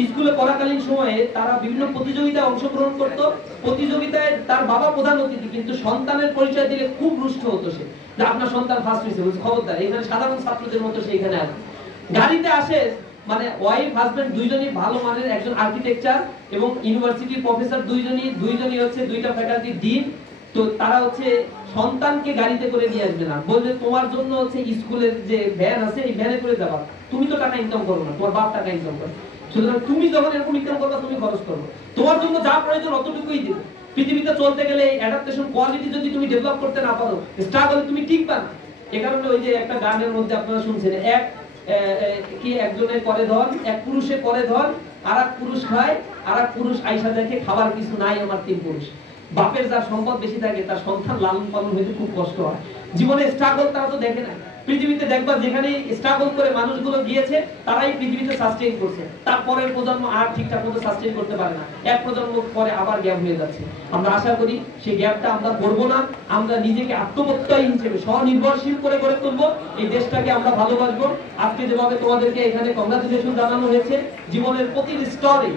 স্কুলে পড়াকালীন সময়ে তারা বিভিন্ন প্রতিযোগিতায় অংশগ্রহণ করত। প্রতিযোগিতায় তার বাবা প্রধান অতিথি, কিন্তু সন্তানের পরিচয় দিলে খুব রুষ্ট হতো সে, যে আপনার সন্তান ফার্স্ট হয়েছে। খবরদার, এখানে সাধারণ ছাত্রদের মতো সেইখানে আসে। গাড়িতে আসে, মানে ওয়াইফ হাজবেন্ড দুইজনই ভালো মানের একজন আর্কিটেকচার এবং ইউনিভার্সিটির প্রফেসর, দুইজনই হচ্ছে দুইটা ফ্যাকাল্টি ডিন। তো তারা হচ্ছে সন্তানকে গাড়িতে করে নিয়ে আসবে না, বলবে তোমার জন্য হচ্ছে স্কুলের যে ভ্যান আছে এই ভ্যানে করে যাবা, তুমি তো টাকা ইনকাম করো না, তোমার বাপ টাকা ইনকাম করে, সুতরাং তুমি যখন এরকম ইনকাম করবা তুমি খরচ করবে, তোমার জন্য যা প্রয়োজন অতটুকুই দিবে। পৃথিবীতে চলতে গেলে এই অ্যাডাপ্টেশন কোয়ালিটি যদি তুমি ডেভেলপ করতে না পারো, স্ট্রাগল তুমি টিকবা না। এই কারণে ওই যে একটা গানের মধ্যে আপনারা শুনছেন, একজনের করে ধন, এক পুরুষে করে ধন, আর এক পুরুষ খায়, আর এক পুরুষ আইসা দেখে খাবার কিছু নাই আমার তিন পুরুষ। বাপের যার সম্পদ বেশি থাকে তার সন্তান লালন পালন হইতে খুব কষ্ট হয়। জীবনে স্ট্রাগল তারা তো দেখে না। পৃথিবীতে দেখবা যেখানে স্ট্রাগল করে মানুষগুলো গিয়েছে তারাই পৃথিবীতে সাস্টেইন করছে, তারপরের প্রজন্ম আর ঠিকঠাক মতো সাস্টেইন করতে পারে না, এক প্রজন্ম পরে আবার গ্যাপ হয়ে যাচ্ছে। আমরা আশা করি সেই গ্যাপটা আমরা করব না, আমরা নিজেকে আত্মপ্রত্যয়ী হিসেবে স্বনির্ভরশীল করে গড়ে তুলবো, এই দেশটাকে আমরা ভালোবাসবো। আজকে যেভাবে তোমাদেরকে এখানে কংগ্রাচুলেশন জানানো হয়েছে, জীবনের প্রতি স্তরে